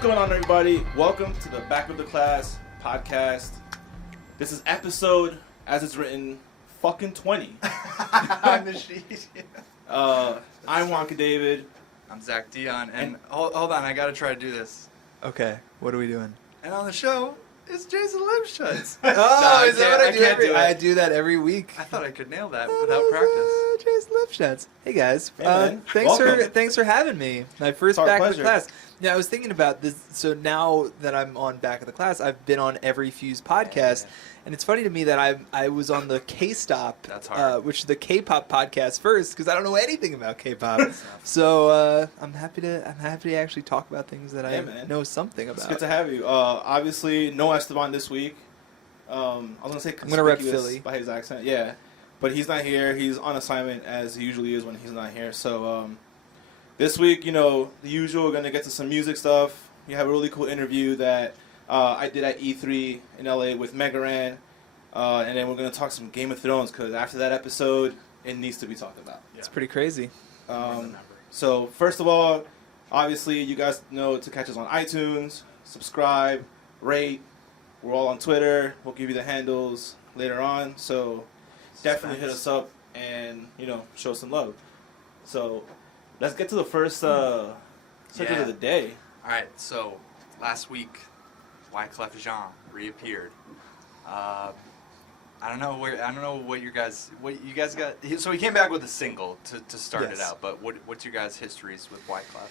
What's going on, everybody? Welcome to the Back of the Class podcast. This is episode, as it's written, fucking 20. On the sheet. I'm Juan, Cadavid. I'm Dionne, and hold on, I gotta try to do this. Okay, what are we doing? And on the show, it's Jason Lipschutz. Oh, is that what I do? can't do it. I do that every week. I thought I could nail that without practice. Jason Lipschutz. Hey guys, Hey, man. thanks for having me. My first It's our Back of pleasure. the Class. Yeah, I was thinking about this. So now that I'm on Back of the Class, I've been on every Fuse podcast, and it's funny to me that I was on the K-Stop, That's hard. which is the K-pop podcast first, because I don't know anything about K-pop. So I'm happy to actually talk about things that I know something about. It's good to have you. Obviously, no Esteban this week. I was gonna say I'm gonna rep conspicuous Philly by his accent, yeah, but he's not here. He's on assignment as he usually is when he's not here. So this week, the usual. We're gonna get to some music stuff. We have a really cool interview that I did at E3 in LA with MegaRan, and then we're gonna talk some Game of Thrones because after that episode, it needs to be talked about. It's pretty crazy. So first of all, obviously, you guys know to catch us on iTunes, subscribe, rate. We're all on Twitter. We'll give you the handles later on. So definitely hit us up and, show some love. So let's get to the first subject of the day. All right, so last week, Wyclef Jean reappeared. I don't know what you guys got. So he came back with a single to start it out. But what's your guys' histories with Wyclef?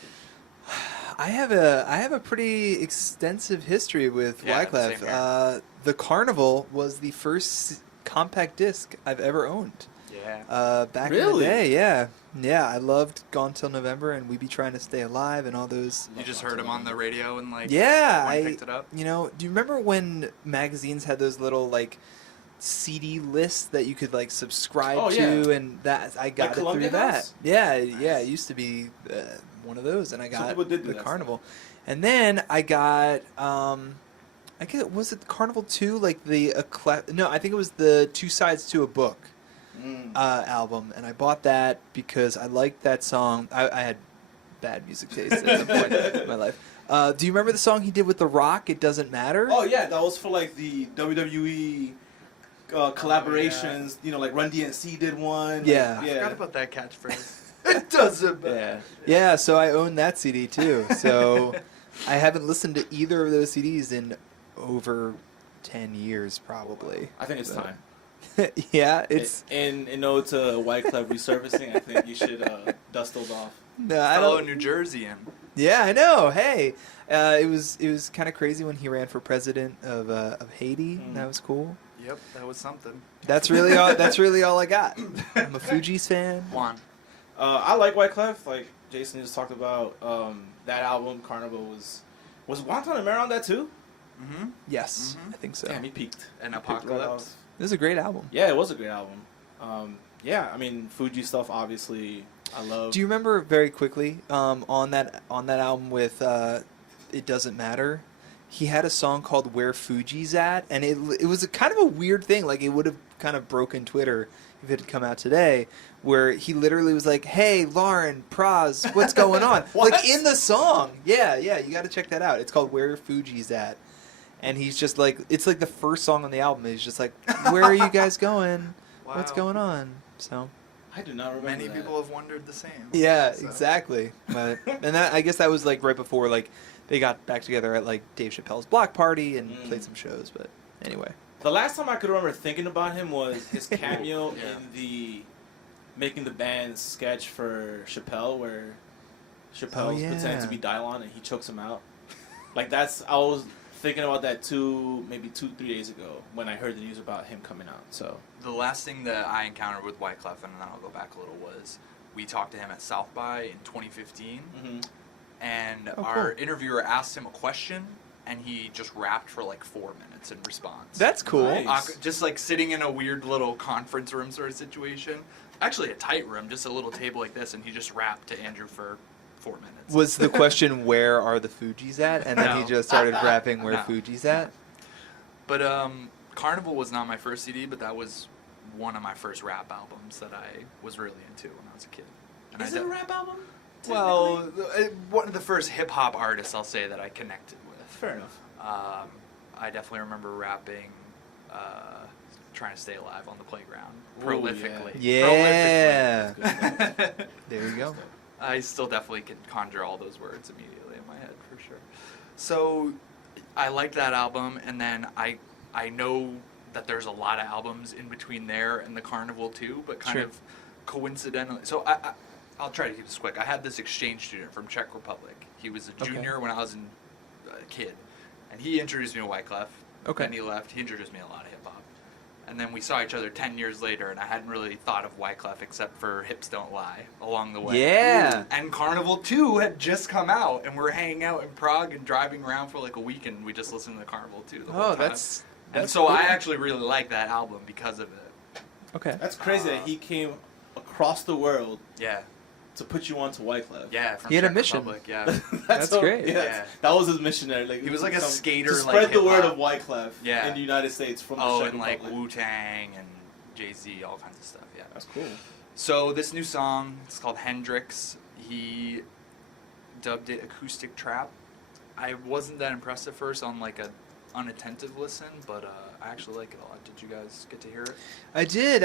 I have a pretty extensive history with Wyclef. Same here. The Carnival was the first compact disc I've ever owned. Yeah. Back in the day, yeah. I loved Gone Till November and We Be Trying to Stay Alive and all those. You just heard him on the radio and I picked it up. do you remember when magazines had those little CD lists that you could subscribe to, and that I got it Columbia through House? that. Yeah, it used to be one of those, and I got people did do the that Carnival, and then I got I guess was it Carnival 2, I think it was the Two Sides to a Book album, and I bought that because I liked that song. I had bad music taste at some point in my life. Do you remember the song he did with The Rock, It Doesn't Matter? Oh, yeah. That was for, the WWE collaborations. Run DMC did one. Yeah. I forgot about that catchphrase. It doesn't matter. Yeah, so I own that CD too. So I haven't listened to either of those CDs in over 10 years, probably. I think it's time. Yeah, it's... In note to Wyclef resurfacing, I think you should dust those off. No, I Fellow don't... New Jerseyan. Yeah, I know. Hey, it was kind of crazy when he ran for president of Haiti. That was cool. Yep, that was something. That's really all I got. I'm a Fugees fan. Juan. I like Wyclef. Like Jason just talked about, that album Carnival was Wonton and Mare on that too? Mm-hmm. Yes, I think so. Damn, he peaked. And He peaked right Apocalypse. off. It was a great album. Yeah, it was a great album. Yeah, I mean Fuji stuff obviously I love. Do you remember very quickly on that album with It Doesn't Matter? He had a song called Where Fuji's At, and it was a kind of a weird thing. It would have kind of broken Twitter if it had come out today, where he literally was like, "Hey, Lauren, Praz, what's going on?" In the song. Yeah, you got to check that out. It's called Where Fuji's At, and he's just it's the first song on the album. He's just like, "Where are you guys going? Wow. What's going on?" So. I do not remember. Many that. people have wondered the same. Yeah, So. exactly. But and I guess that was right before they got back together at Dave Chappelle's block party and played some shows. But anyway, The last time I could remember thinking about him was his cameo Yeah. in the Making the Band sketch for Chappelle, where Chappelle's pretending to be Dionne and he chokes him out. I was thinking about that maybe 2-3 days ago when I heard the news about him coming out. So The last thing that I encountered with Wyclef, and then I'll go back a little, was we talked to him at South by in 2015, and our interviewer asked him a question, and he just rapped for 4 minutes in response. that's cool. Nice. Just sitting in a weird little conference room sort of situation. Actually, a tight room, just a little table like this, and he just rapped to Andrew for 4 minutes. Was the question where are the Fugees at? And then he just started rapping where No. Fugees at? But Carnival was not my first CD, but that was one of my first rap albums that I was really into when I was a kid. And is it a rap album? Well, one of the first hip hop artists I'll say that I connected with. Fair enough. I definitely remember rapping, trying to stay alive on the playground Ooh, prolifically. Yeah. Prolifically. There you go. I still definitely can conjure all those words immediately in my head for sure. So I liked that album, and then I know that there's a lot of albums in between there and the Carnival too, but kind Sure. of coincidentally. So I'll try to keep this quick. I had this exchange student from Czech Republic. He was a Okay. junior when I was a kid, and he introduced me to Wyclef. Okay. Then he left. He introduced me to a lot of hip hop. And then we saw each other 10 years later, and I hadn't really thought of Wyclef except for Hips Don't Lie along the way. Yeah. And Carnival 2 had just come out, and we're hanging out in Prague and driving around for like a week, and we just listened to Carnival 2 the whole Oh, time. that's And so I actually really like that album because of it. okay. That's crazy that he came across the world Yeah. to put you onto Wyclef. Yeah, from He had a Czech mission. Republic, yeah. That's great. Yeah, Yeah. that was his missionary. Like He was like a skater, to like, spread the word hip-hop. of Wyclef Yeah. in the United States from the Oh, Czech and like Republic. Wu-Tang and Jay-Z, all kinds of stuff, yeah. That's cool. So this new song, it's called Hendrix. He dubbed it acoustic trap. I wasn't that impressed at first on like a unattentive listen, but I actually like it a lot. Did you guys get to hear it? I did.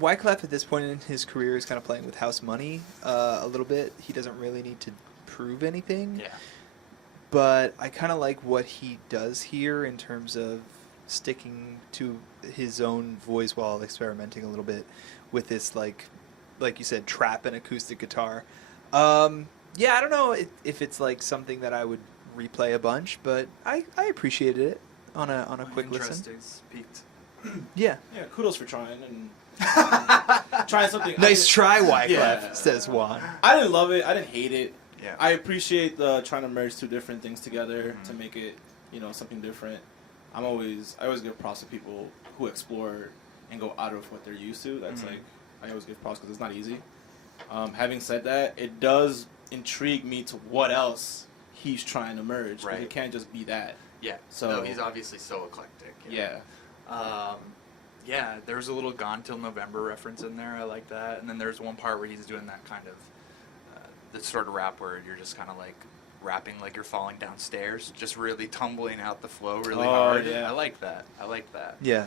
Wyclef at this point in his career is kind of playing with house money a little bit. He doesn't really need to prove anything. Yeah. But I kind of like what he does here in terms of sticking to his own voice while experimenting a little bit with this, like you said, trap and acoustic guitar. Yeah, I don't know if it's like something that I would replay a bunch, but I appreciated it on a quick listen. Interest peaked. Yeah. Yeah, kudos for trying and trying something. Nice try, Wyclef, Yeah. says Juan. I didn't love it. I didn't hate it. Yeah. I appreciate the trying to merge two different things together Mhm. to make it, something different. I always give props to people who explore and go out of what they're used to. That's Mhm. like, I always give props because it's not easy. Having said that, it does intrigue me to what else he's trying to merge. 'Cause Right. It can't just be that. Yeah. So- no, he's obviously so eclectic. Yeah. Yeah, there's a little Gone Till November reference in there. I like that. And then there's one part where he's doing that kind of, the sort of rap where you're just kind of like rapping like you're falling downstairs, just really tumbling out the flow really Oh, hard. yeah. I like that. Yeah.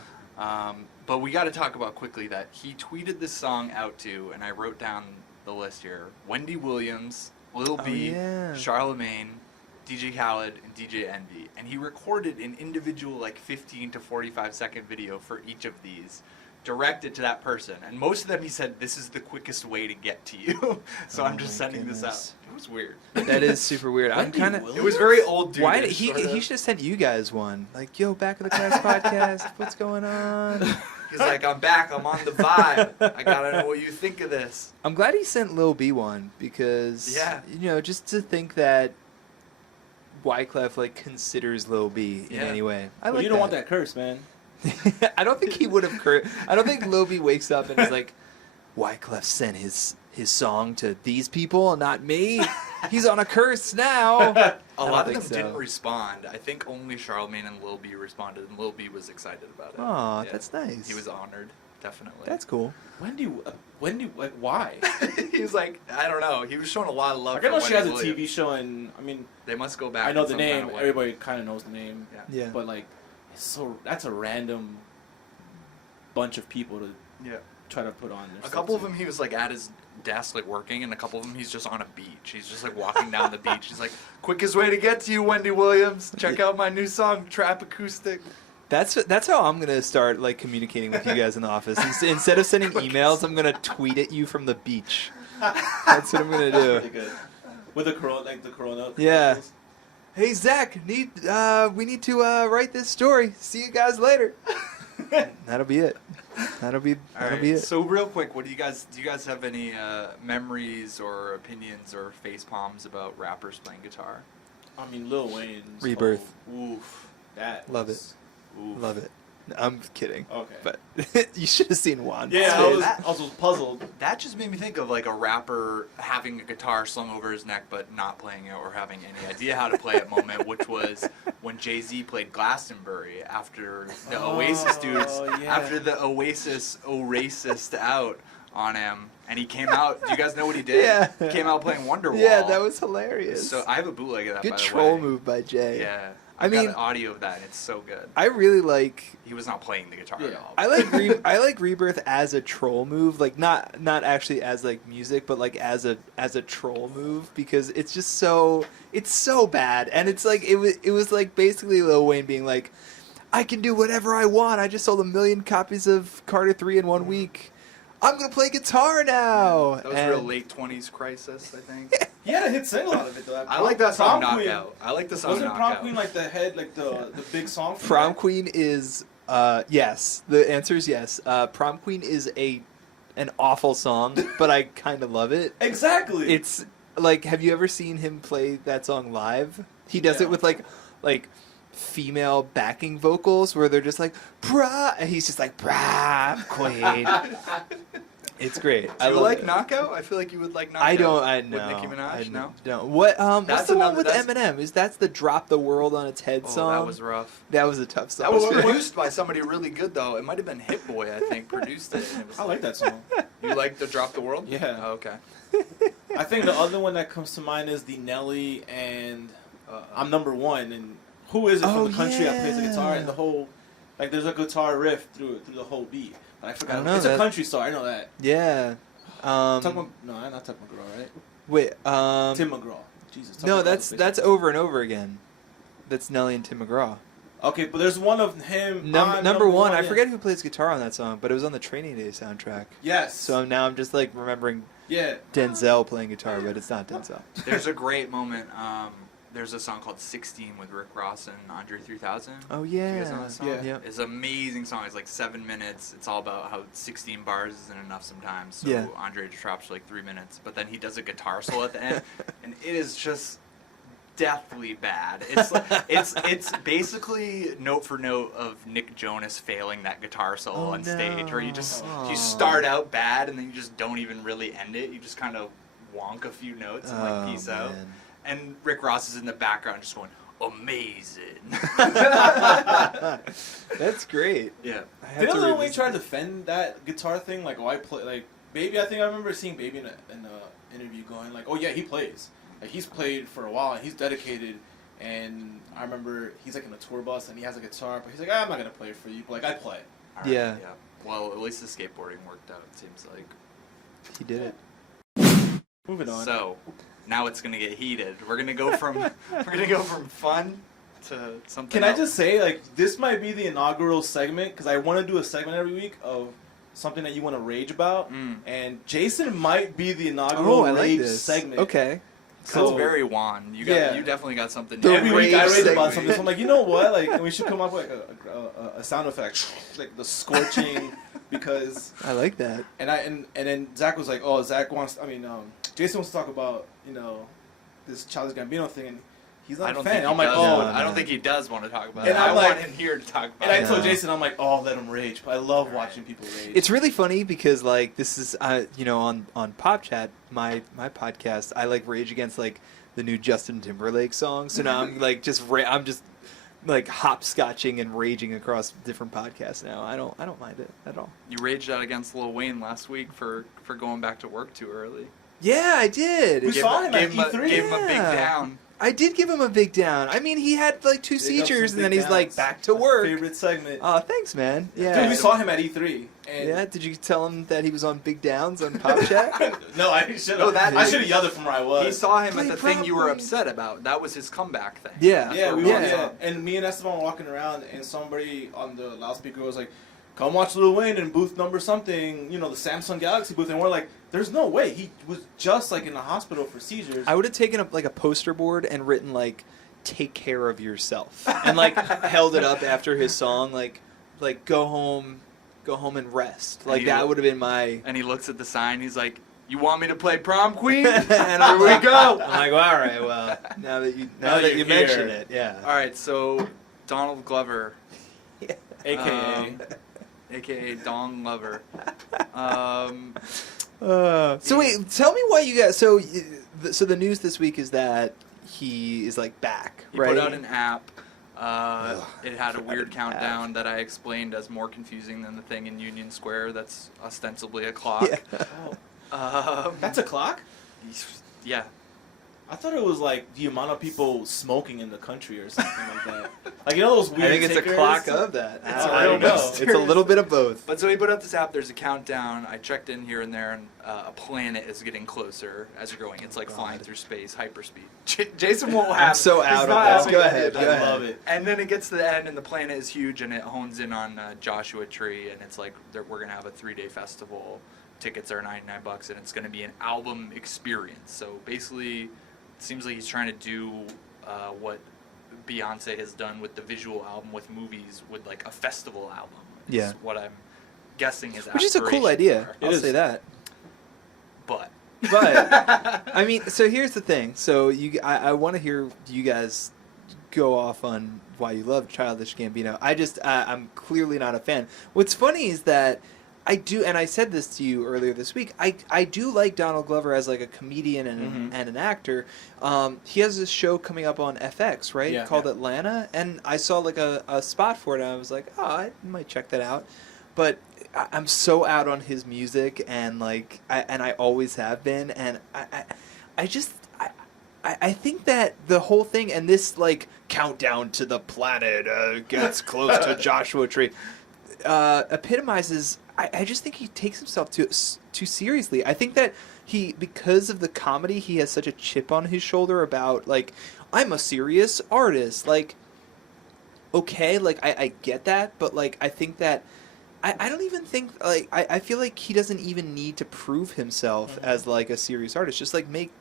But we got to talk about quickly that he tweeted this song out to, and I wrote down the list here: Wendy Williams, Lil Oh, B, yeah. Charlemagne, DJ Khaled, and DJ Envy. And he recorded an individual like 15 to 45 second video for each of these, directed to that person. And most of them he said, this is the quickest way to get to you. So Oh I'm just my sending this goodness. out. It was weird. That is super weird. I'm Wendy kind of. Williams? It was very old dude. Why did he should have sent you guys one? Like, yo, Back of the Class podcast. What's going on? He's like, I'm back. I'm on the vibe. I gotta know what you think of this. I'm glad he sent Lil B one because Yeah. just to think that Wyclef like considers Lil B in Yeah. any way. I Well, like you don't want that curse, man. I don't think he would have. I don't think Lil B wakes up and is like, Wyclef sent his song to these people, not me. He's on a curse now. A I lot don't of them think so. didn't respond. I think only Charlemagne and Lil B responded, and Lil B was excited about it. Aw, Yeah. that's nice. He was honored, definitely. That's cool. Wendy, like, why? He was like, I don't know. He was showing a lot of love. Like, I for know she has a Wendy TV Williams. show, and I mean, They must go back. I know in the some name. kind of way. Everybody kind of knows the name. Yeah. Yeah. But like, that's a random bunch of people to Yeah. try to put on. Their A stuff couple of to. them he was like at his desk like working, and a couple of them he's just on a beach. He's just like walking down the beach. He's like, quickest way to get to you, Wendy Williams. Check out my new song, Trap Acoustic. That's how I'm gonna start like communicating with you guys in the office. Instead of sending emails, I'm gonna tweet at you from the beach. That's what I'm gonna Pretty do. good. With the corona, like the corona. Yeah. commercials. Hey Zach, we need to write this story. See you guys later. That'll be it. That'll be it. So real quick, do you guys have any memories or opinions or face palms about rappers playing guitar? I mean, Lil Wayne's Rebirth. whole- oof. That. Love was- Oof. Love it. I'm kidding. Okay. But you should have seen Juan. Yeah, I was puzzled. That just made me think of like a rapper having a guitar slung over his neck but not playing it or having any idea how to play it moment, which was when Jay-Z played Glastonbury after the Oasis dudes, yeah. after the Oasis Oasised out on him, and he came out. Do you guys know what he did? Yeah. He came out playing Wonderwall. Yeah, that was hilarious. So I have a bootleg of that. Good by the troll way. move by Jay. Yeah. I I've got mean, an audio of that, and it's so good. I really like. He was not playing the guitar at all. I like I like Rebirth as a troll move, like not actually as like music, but like as a troll move, because it's just so bad, and it's like it was like basically Lil Wayne being like, I can do whatever I want. I just sold 1 million copies of Carter 3 in 1 week. I'm gonna play guitar now. That was real late 20s crisis, I think. He had a hit single out of it though. I like that song Prom Queen. Knockout. I like the song Wasn't Knockout. Prom Queen like the head, like the big song? from Prom that? Queen is yes. The answer is yes. Prom Queen is an awful song, but I kind of love it. Exactly. It's like, have you ever seen him play that song live? He does it with like female backing vocals where they're just like and he's just like Prom Queen. It's great. Do I you love like it. Knockout? I feel like you would like Knockout. I don't. With Nicki Minaj? No. Don't. What? What's That's the one another- with that's- Eminem? That's the "Drop the World on Its Head" Oh, song. that was rough. That was a tough song. That was produced by somebody really good, though. It might have been Hit Boy, I think, produced it. And it was I like that song. You like the Drop the World? Yeah. Oh, okay. I think the other one that comes to mind is the Nelly and I'm Number One. And who is it from the country that plays the guitar and the whole, like there's a guitar riff through the whole beat. But I forgot. I don't know It's that. a country star. I know that. Yeah. No, not Tuck McGraw, right? Wait. Tim McGraw. Jesus. Tuck No, McGraw that's is Over and Over Again. That's Nelly and Tim McGraw. Okay, but there's one of him. Number one. I yeah. forget who plays guitar on that song, but it was on the Training Day soundtrack. Yes. So now I'm just like remembering yeah. Denzel playing guitar, but it's not Denzel. There's a great moment. There's a song called 16 with Rick Ross and Andre 3000. Oh Do you yeah. guys know that song? Yeah. It's an amazing song. It's like 7 minutes. It's all about how 16 bars isn't enough sometimes. So Yeah. Andre just drops for like 3 minutes. But then he does a guitar solo at the end. And it is just deathly bad. It's like, it's basically note for note of Nick Jonas failing that guitar solo on stage. Where you no. you start out bad and then you just don't even really end it. You just kind of wonk a few notes and like peace out. Man. And Rick Ross is in the background just going, amazing. That's great. Yeah. I have Did to Lil Wayne revisit try to it. defend that guitar thing? Like, I play, like, Baby, I think I remember seeing Baby in an interview going, like, oh, yeah, he plays. Like, he's played for a while, and he's dedicated, and I remember he's, like, in a tour bus, and he has a guitar, but he's like, I'm not going to play it for you, but, like, I play. All right, Yeah. Well, at least the skateboarding worked out, it seems like. He did it. Moving on. So, now it's gonna get heated. We're gonna go from fun to something Can I else. just say, like, this might be the inaugural segment, because I want to do a segment every week of something that you want to rage about, and Jason might be the inaugural I like rage this segment. Okay. That's So, very Juan. You definitely got something. The every week I rage rage about segment. something. So I'm like, you know what? Like, we should come up with like a sound effect, like the scorching, because. I like that. And then Zach was like, oh, Jason wants to talk about this Childish Gambino thing, and he's not I a don't fan. think I'm he like, does. oh. I don't think he does want to talk about And it. I'm I like- want him here to talk about And I it. told No. Jason, I'm like, oh, let him rage. But I love watching people rage. It's really funny because like this is on Pop Chat, my podcast, I like rage against like the new Justin Timberlake song. So now I'm like I'm just like hopscotching and raging across different podcasts now. I don't mind it at all. You raged out against Lil Wayne last week for going back to work too early. Yeah, I did. We saw him at Gave him E3. Gave him a big Yeah. down. I did give him a big down. I mean, he had like 2 Big ups seizures and big then he's like downs. back to My work. Favorite segment. Oh, thanks, man. Yeah. Dude, we saw him at E3. And Yeah, did you tell him that he was on Big Downs on Pop Chat? No, I should No, have. that- I should have yelled it from where I was. He saw him Play at the thing you were Prom Queen. upset about. That was his comeback thing. Yeah. That's Yeah, what we it were. was. Yeah, and me and Esteban were walking around, and somebody on the loudspeaker was like, "Come watch Lil Wayne in booth number something." The Samsung Galaxy booth, and we're like, "There's no way. He was just like in the hospital for seizures." I would have taken a poster board and written like "Take care of yourself" and like held it up after his song, like go home and rest. Like that would have been my. And he looks at the sign. He's like, "You want me to play prom queen?" And Here we go. I'm like, well, all right, well, now that you Now that you you're mention here. it, yeah. All right, so Donald Glover, AKA. aka Dong Lover. So wait, tell me why you guys. So the news this week is that he is like back, He right? put out an app It had a weird countdown that I explained as more confusing than the thing in Union Square that's ostensibly a clock. Yeah. That's a clock? Yeah. I thought it was like the amount of people smoking in the country or something like that. Like, you know those weird I think it's tickers? a clock of that. I don't know. It's a little bit of both. But so he put up this app, there's a countdown. I checked in here and there, and a planet is getting closer as you're going. It's like flying through space, hyperspeed. Jason won't have I'm so he's out not of this. having Go it. ahead. I love it. And then it gets to the end, and the planet is huge, and it hones in on Joshua Tree, and it's like we're going to have a 3-day festival. Tickets are $99, and it's going to be an album experience. So basically, it seems like he's trying to do what Beyonce has done with the visual album with movies, with like a festival album. Yeah. Is what I'm guessing his Which is a cool aspirations idea. are. I'll say that. But I mean, so here's the thing. So I want to hear you guys go off on why you love Childish Gambino. I'm clearly not a fan. What's funny is that I do, and I said this to you earlier this week, I do like Donald Glover as like a comedian and an actor. He has this show coming up on FX, right? Yeah. Called Atlanta, and I saw like a spot for it, and I was like, oh, I might check that out. But I'm so out on his music, and like, I always have been, and I think that the whole thing and this like countdown to the planet gets close to Joshua Tree epitomizes. I just think he takes himself too seriously. I think that because of the comedy, he has such a chip on his shoulder about like, I'm a serious artist. Like, okay, like I get that, but like I think that I don't even think like I feel like he doesn't even need to prove himself as like a serious artist. Just like make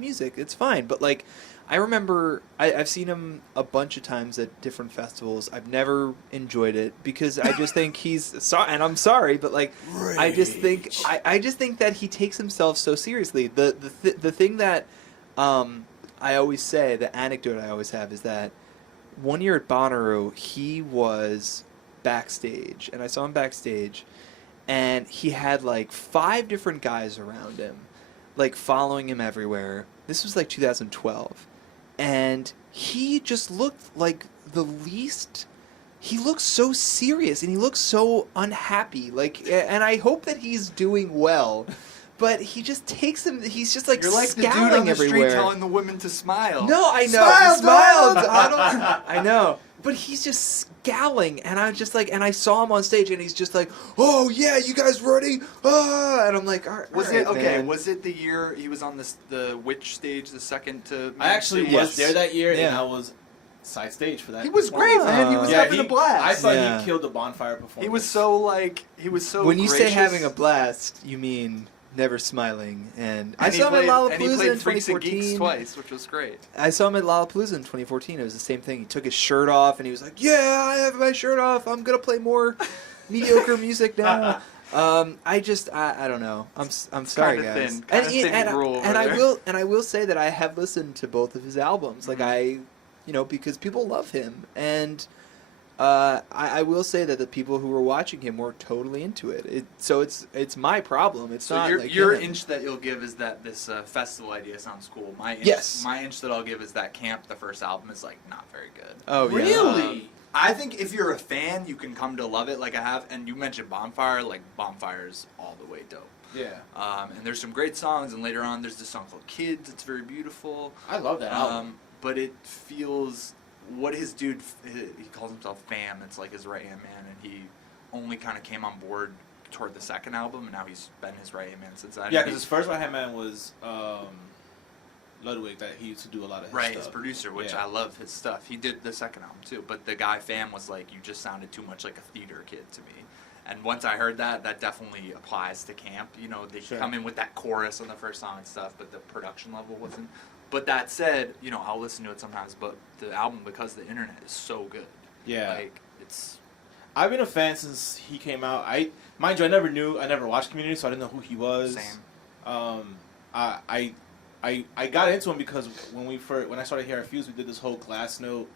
music, it's fine. But like I remember I've seen him a bunch of times at different festivals. I've never enjoyed it because I just think he's sorry, and I'm sorry, but like I just think that he takes himself so seriously. The thing that I always say, the anecdote I always have is that one year at Bonnaroo, he was backstage, and I saw him backstage, and he had like 5 different guys around him, like following him everywhere. This was like 2012, and he just looked like the least. He looks so serious, and he looks so unhappy. Like, and I hope that he's doing well, but he just takes him. He's just like you're like the dude scowling on the everywhere. street telling the women to smile. No, I know. Smile, Smiled. Donald! I know. But he's just scowling, and I was just like, and I saw him on stage, and he's just like, "Oh yeah, you guys ready?" Ah, and I'm like, all Was right, it okay? man. Was it the year he was on the witch stage, the second to? I actually was Yes. there that year, Yeah. and I was side stage for that. He was great, man. He was Yeah, having a blast. I thought Yeah. he killed the bonfire performance. He was so. When you say gracious. having a blast, you mean never smiling. And I And he saw him at played- and he Lollapalooza played in Freaks and Geeks 2014. twice, which was great. I saw him at Lollapalooza in 2014. It was the same thing. He took his shirt off, and he was like, "Yeah, I have my shirt off. I'm gonna play more mediocre music now." I don't know. I'm sorry, Kinda guys. thin. Kinda thin rule over there. I will say that I have listened to both of his albums. Like because people love him, and I will say that the people who were watching him were totally into it. So it's my problem. It's So not your like your him. inch that you'll give is that this festival idea sounds cool. Yes. My inch that I'll give is that Camp, the first album, is like not very good. Oh yeah. Really? I think if you're a fan, you can come to love it like I have. And you mentioned Bonfire, like Bonfire's all the way dope. Yeah. And there's some great songs, and later on there's this song called Kids. It's very beautiful. I love that album. But it feels what his dude, he calls himself Fam. It's like his right hand man, and he only kind of came on board toward the second album, and now he's been his right hand man since then. Yeah, because his first right hand man was Ludwig, that he used to do a lot of his right, stuff. his producer, which Yeah. I love his stuff. He did the second album too, but the guy Fam was like, you just sounded too much like a theater kid to me. And once I heard that, that definitely applies to Camp. You know, they Sure. come in with that chorus on the first song and stuff, but the production level wasn't. But that said, you know, I'll listen to it sometimes, but the album, because the internet is so good. Yeah. Like, it's... I've been a fan since he came out. Mind you, I never watched Community, so I didn't know who he was. Same. I got into him because when I started Hair Fuse, we did this whole Glass Note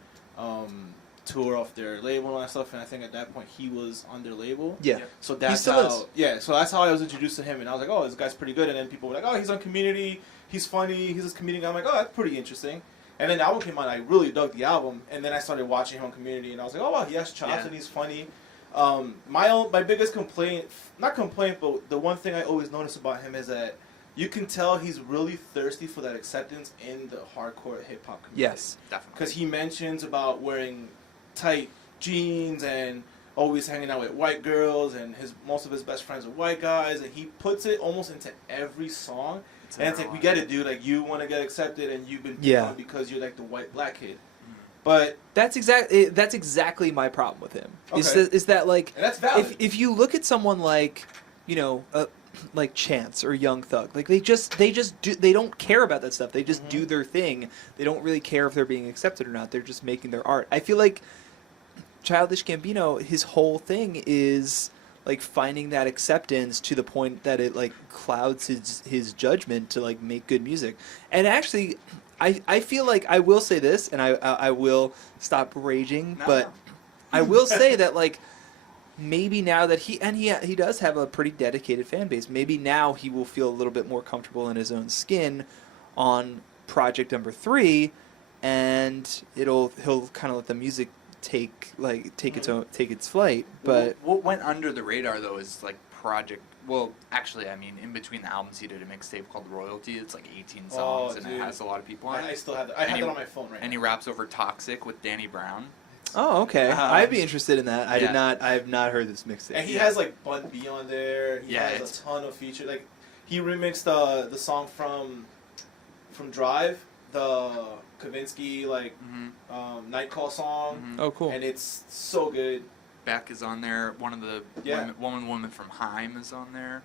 tour off their label and all that stuff, and I think at that point he was on their label. Yeah. Yeah. So that's still how. is. Yeah. So that's how I was introduced to him, and I was like, oh, this guy's pretty good. And then people were like, oh, he's on Community. He's funny. He's this comedian guy. I'm like, oh, that's pretty interesting. And then the album came out, and I really dug the album. And then I started watching him on Community, and I was like, oh wow, he has chops Yeah. and he's funny. My biggest complaint, not complaint, but the one thing I always notice about him is that you can tell he's really thirsty for that acceptance in the hardcore hip hop community. Yes. Definitely. Because he mentions about wearing tight jeans and always hanging out with white girls, and most of his best friends are white guys, and he puts it almost into every song. And it's like, we get it, dude. Like, you want to get accepted, and you've been picked on because you're like the white black kid. But that's exactly my problem with him. Okay. Is that like, and that's valid. if you look at someone like, you know, like Chance or Young Thug, like they don't care about that stuff. They just do their thing. They don't really care if they're being accepted or not. They're just making their art. I feel like Childish Gambino, his whole thing is like finding that acceptance to the point that it like clouds his judgment to like make good music. And actually, I feel like, I will say this, and I will stop raging, but I will say that like maybe now that he does have a pretty dedicated fan base, maybe now he will feel a little bit more comfortable in his own skin on project number 3, and he'll kind of let the music take its flight. But what went under the radar though is like project. Well, actually, I mean, in between the albums, he did a mixtape called Royalty. It's like 18 songs, and it has a lot of people on it. I still have that. I have it on my phone right now. And he raps over Toxic with Danny Brown. oh, okay, I'd be interested in that. yeah. I have not heard this mixtape. And he has like Bun B on there. He Yeah, has a ton of features. Like, he remixed the song from Drive, the Kavinsky Night Call song. Oh, cool. And it's so good. Beck is on there. One of the Yeah. woman from Haim is on there.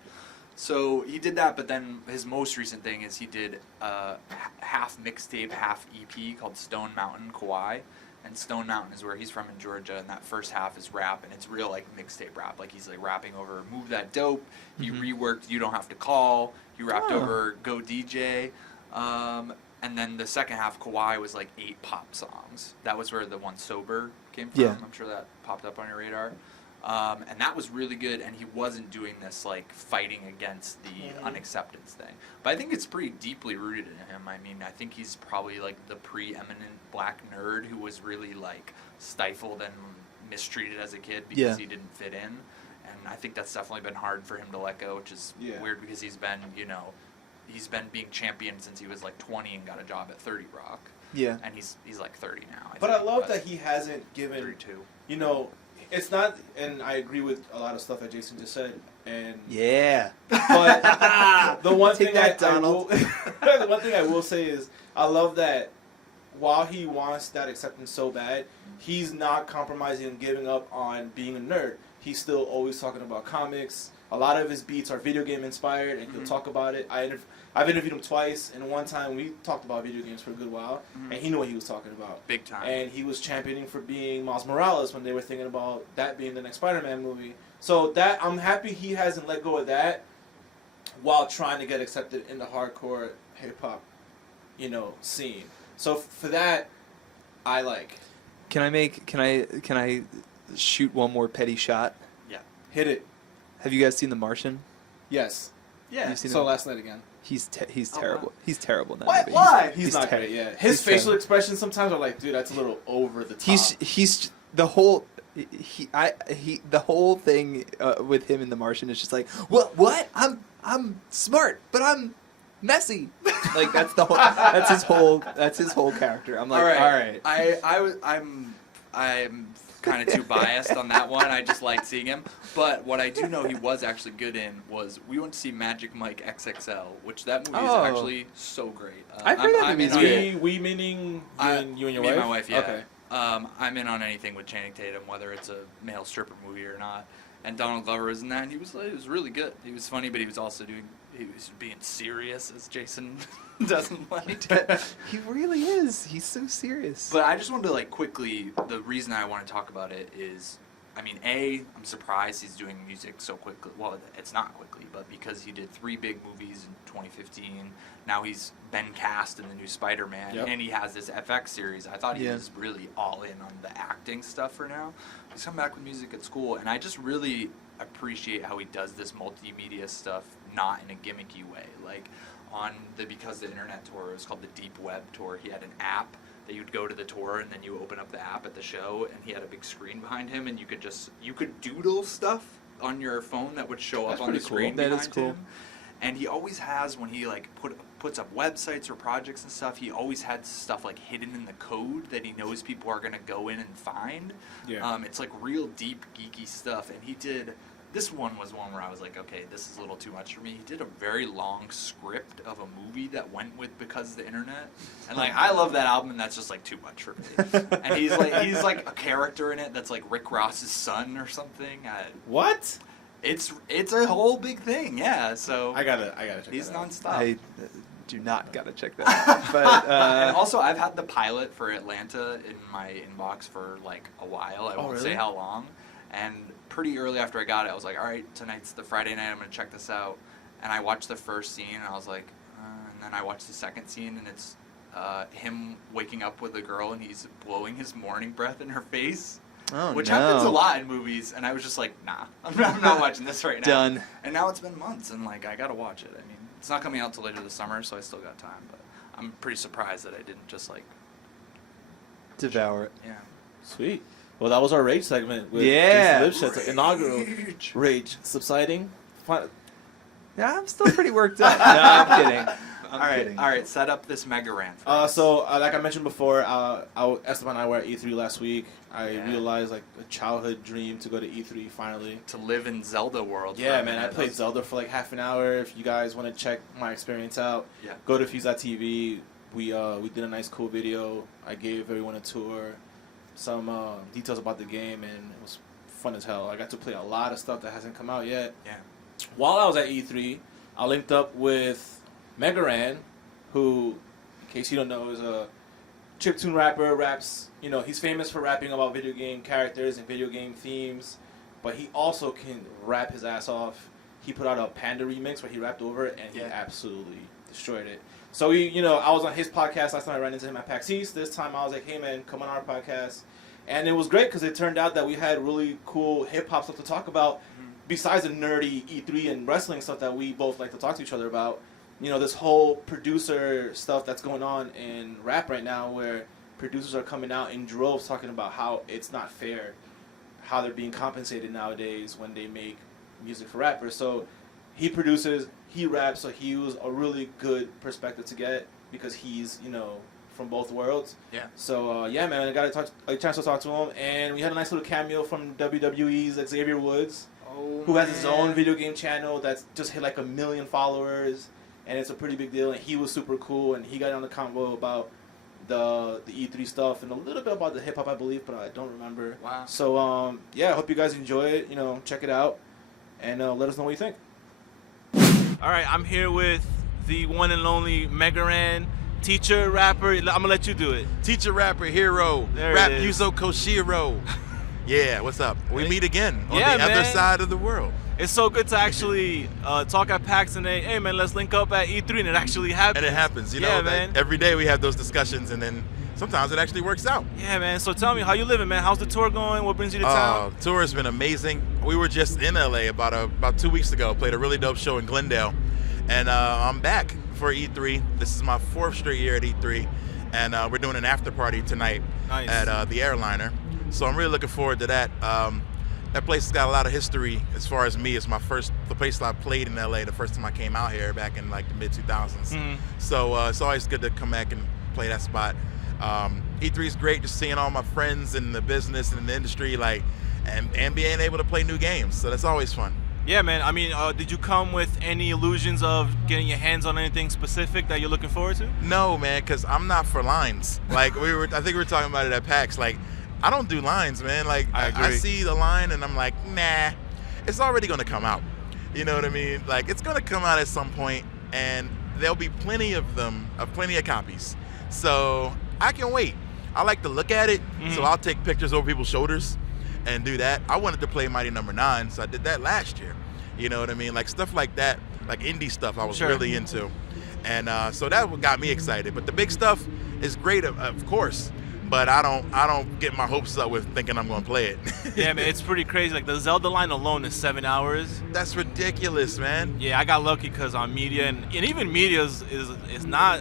So he did that, but then his most recent thing is he did half mixtape, half EP called Stone Mountain Kauai. And Stone Mountain is where he's from in Georgia, and that first half is rap, and it's real like mixtape rap. Like he's like rapping over Move That Dope. He reworked You Don't Have to Call. He rapped over Go DJ. And then the second half, Kauai, was like 8 pop songs. That was where the one Sober came from. Yeah. I'm sure that popped up on your radar. And that was really good, and he wasn't doing this like fighting against the unacceptance thing. But I think it's pretty deeply rooted in him. I mean, I think he's probably like the preeminent black nerd who was really like stifled and mistreated as a kid because he didn't fit in. And I think that's definitely been hard for him to let go, which is weird because he's been, he's been being champion since he was like 20 and got a job at 30 Rock. Yeah. And he's like 30 now. But I love that he hasn't given, 32. It's not, and I agree with a lot of stuff that Jason just said. And but the one Take thing that, the Donald. one thing I will say is I love that while he wants that acceptance so bad, he's not compromising and giving up on being a nerd. He's still always talking about comics. A lot of his beats are video game inspired, and he'll talk about it. I've interviewed him twice, and one time we talked about video games for a good while, and he knew what he was talking about. Big time. And he was championing for being Miles Morales when they were thinking about that being the next Spider-Man movie. So that I'm happy he hasn't let go of that while trying to get accepted in the hardcore hip hop, scene. So for that, I like. Can I shoot one more petty shot? Yeah. Hit it. Have you guys seen The Martian? Yes. Yeah. You've seen So it? last night again. He's Oh, terrible. wow. He's terrible in that What? movie. Why? He's not ter- great. Yeah. he's His facial terrible. expressions sometimes are like, dude, that's a little over the top. He's the whole the whole thing with him in The Martian is just like, what? I'm smart, but I'm messy. Like that's his whole character. I'm like, all right. I'm kind of too biased on that one. I just liked seeing him. But what I do know he was actually good in was we went to see Magic Mike XXL, which that movie is actually so great. I've heard that movie's great. We meaning you and your me wife? and my wife, yeah. Okay. I'm in on anything with Channing Tatum, whether it's a male stripper movie or not. And Donald Glover was in that, and he was really good. He was funny, but he was also being serious, as Jason doesn't like. He really is. He's so serious. But I just wanted to quickly, the reason I want to talk about it is, I mean, I'm surprised he's doing music so quickly. Well, it's not quickly, but because he did 3 big movies in 2015, now he's been cast in the new Spider-Man, and he has this FX series. I thought he was really all in on the acting stuff for now. He's come back with music at school, and I just really appreciate how he does this multimedia stuff not in a gimmicky way. Like on the Because the Internet tour, it was called the Deep Web tour. He had an app that you'd go to the tour and then you open up the app at the show and he had a big screen behind him and you could doodle stuff on your phone that would show That's up on the pretty cool. screen That behind is cool. him. And he always has, when he like puts up websites or projects and stuff, he always had stuff like hidden in the code that he knows people are gonna go in and find. Yeah. It's like real deep geeky stuff, and he did. This one was one where I was like, okay, this is a little too much for me. He did a very long script of a movie that went with Because of the Internet, and like I love that album, and that's just like too much for me. And he's like a character in it that's like Rick Ross's son or something. What? It's a whole big thing, yeah. So I gotta check he's that out. nonstop. I do not gotta check that out. But And also, I've had the pilot for Atlanta in my inbox for like a while. I won't say really? how long. And pretty early after I got it, I was like, all right, tonight's the Friday night. I'm going to check this out. And I watched the first scene, and I was like, and then I watched the second scene, and it's him waking up with a girl, and he's blowing his morning breath in her face. oh Which no. happens a lot in movies, and I was just like, nah, I'm not watching this right now. Done. And now it's been months, and like I gotta watch it. I mean, it's not coming out till later this summer, so I still got time. But I'm pretty surprised that I didn't just like, Devour it. yeah. Sweet. Well, that was our Rage segment with Yeah. Jason Lipschitz, inaugural Rage subsiding. Yeah, I'm still pretty worked up. No, I'm kidding. I'm kidding. All right, set up this MegaRan for us. So, like I mentioned before, Esteban and I were at E3 last week. I Yeah. realized like a childhood dream to go to E3 finally. To live in Zelda world. Yeah, for a man, I minute. played Zelda for like half an hour. If you guys want to check my experience out, Yeah. go to Fuse.tv. We did a nice cool video. I gave everyone a tour, some details about the game, and it was fun as hell. I got to play a lot of stuff that hasn't come out yet. Yeah. While I was at E3, I linked up with MegaRan, who, in case you don't know, is a chiptune rapper. Raps, he's famous for rapping about video game characters and video game themes, but he also can rap his ass off. He put out a Panda remix where he rapped over it, and he Yeah. absolutely destroyed it. So I was on his podcast last time. I ran into him at PAX East. This time I was like, hey man, come on our podcast. And it was great because it turned out that we had really cool hip-hop stuff to talk about besides the nerdy E3 and wrestling stuff that we both like to talk to each other about. This whole producer stuff that's going on in rap right now, where producers are coming out in droves talking about how it's not fair, how they're being compensated nowadays when they make music for rappers. So he produces, he raps, so he was a really good perspective to get because he's, from both worlds. Yeah. So, yeah, man, I got a chance to talk to him, and we had a nice little cameo from WWE's Xavier Woods, who has his own video game channel that's just hit like 1 million followers, and it's a pretty big deal, and he was super cool, and he got on the convo about the E3 stuff and a little bit about the hip-hop, I believe, but I don't remember. Wow. So, yeah, I hope you guys enjoy it, check it out, and let us know what you think. All right, I'm here with the one and only MegaRan, teacher, rapper. I'm going to let you do it. Teacher, rapper, hero, There rap it is. Yuzo Koshiro. Yeah, what's up? We meet again on Yeah, the other man. side of the world. It's so good to actually talk at PAX and hey man, let's link up at E3, and it actually happens. And it happens, you know. Yeah, like, man. every day we have those discussions, and then sometimes it actually works out. Yeah, man. So tell me, how you living, man? How's the tour going? What brings you to town? Tour has been amazing. We were just in LA about 2 weeks ago. Played a really dope show in Glendale, and I'm back for E3. This is my 4th straight year at E3, and we're doing an after party tonight Nice. at the Airliner. So I'm really looking forward to that. That place has got a lot of history as far as me. It's the place I played in LA the first time I came out here back in like the mid 2000s. Mhm. So it's always good to come back and play that spot. E3 is great, just seeing all my friends in the business and in the industry, and being able to play new games. So that's always fun. Yeah, man. I mean, did you come with any illusions of getting your hands on anything specific that you're looking forward to? No, man, because I'm not for lines. Like I think we were talking about it at PAX. Like, I don't do lines, man. Like I I agree. see the line and I'm like, nah, it's already gonna come out. You know what I mean? Like, it's gonna come out at some point, and there'll be plenty of them, plenty of copies. So I can wait. I like to look at it, so I'll take pictures over people's shoulders and do that. I wanted to play Mighty Number 9, so I did that last year. You know what I mean? Like stuff like that, like indie stuff I was Sure. really into. And so that what got me excited. But the big stuff is great, of course. But I don't get my hopes up with thinking I'm gonna play it. Yeah, man. It's pretty crazy. Like the Zelda line alone is 7 hours. That's ridiculous, man. Yeah, I got lucky because on media and even media is not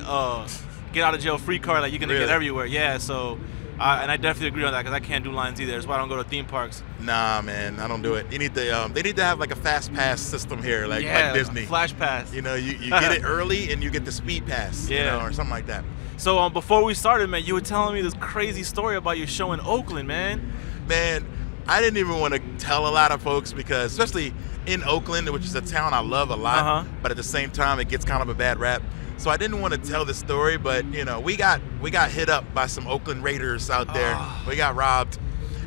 get out of jail free card like you're gonna Really? get everywhere. Yeah, so. And I definitely agree on that because I can't do lines either. That's why I don't go to theme parks. Nah, man, I don't do it. You need to. They need to have like a fast pass system here, like Disney. Flash pass. You know, you get it early and you get the speed pass. Yeah. You know, or something like that. So before we started, man, you were telling me this crazy story about your show in Oakland, man. Man, I didn't even want to tell a lot of folks because, especially in Oakland, which is a town I love a lot, but at the same time, it gets kind of a bad rap. So I didn't want to tell the story, but you know, we got hit up by some Oakland Raiders out there. We got robbed,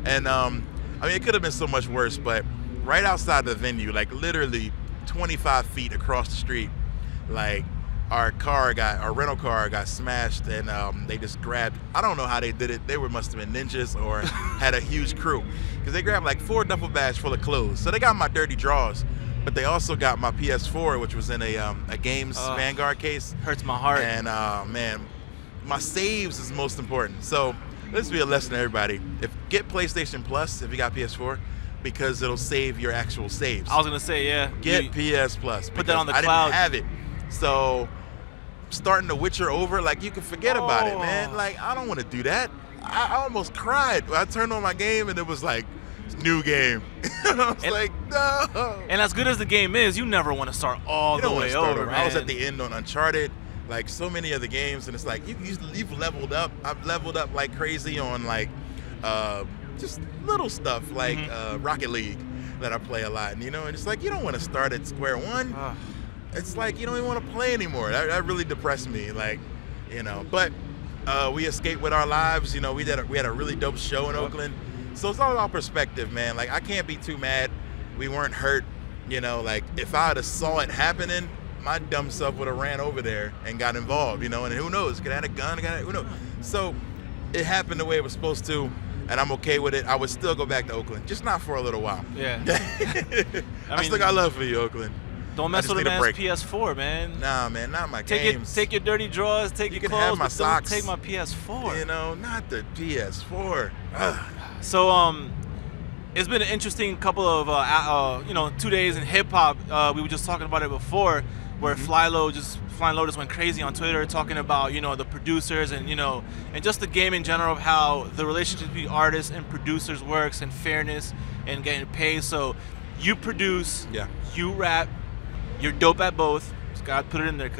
and I mean, it could have been so much worse. But right outside the venue, like literally 25 feet across the street, like our rental car got smashed, and they just grabbed. I don't know how they did it. They must have been ninjas or had a huge crew, because they grabbed like 4 duffel bags full of clothes. So they got my dirty drawers. But they also got my PS4, which was in a Games Vanguard case. Hurts my heart. And man, my saves is most important. So this will be a lesson to everybody. Get PlayStation Plus if you got PS4, because it'll save your actual saves. I was gonna say, yeah. Get PS Plus. Put that on the I cloud. didn't have it. So starting The Witcher over, like you can forget about it, man. Like I don't want to do that. I almost cried. I turned on my game and it was like, new game. I was like, no. And as good as the game is, you never want to start all the way over, man. I was at the end on Uncharted, like so many other games, and it's like you've leveled up. I've leveled up like crazy on like just little stuff like Rocket League that I play a lot, and and it's like you don't want to start at square one. It's like you don't even want to play anymore. That really depressed me, like But we escaped with our lives. We had a really dope show in Oakland. So it's all about perspective, man. Like, I can't be too mad. We weren't hurt. Like, if I had saw it happening, my dumb self would have ran over there and got involved, and who knows? Could have had a gun, who knows? So it happened the way it was supposed to, and I'm okay with it. I would still go back to Oakland, just not for a little while. Yeah. I still got love for you, Oakland. Don't mess with a man's PS4, man. Nah, man, not my games. Take your dirty drawers, take your clothes, have my but socks. don't take my PS4. Not the PS4. Ugh. So, it's been an interesting couple of 2 days in hip hop. We were just talking about it before, where Flying Low just went crazy on Twitter talking about the producers and and just the game in general, of how the relationship between artists and producers works, and fairness and getting paid. So, you produce, you rap, you're dope at both. Just gotta put it in there,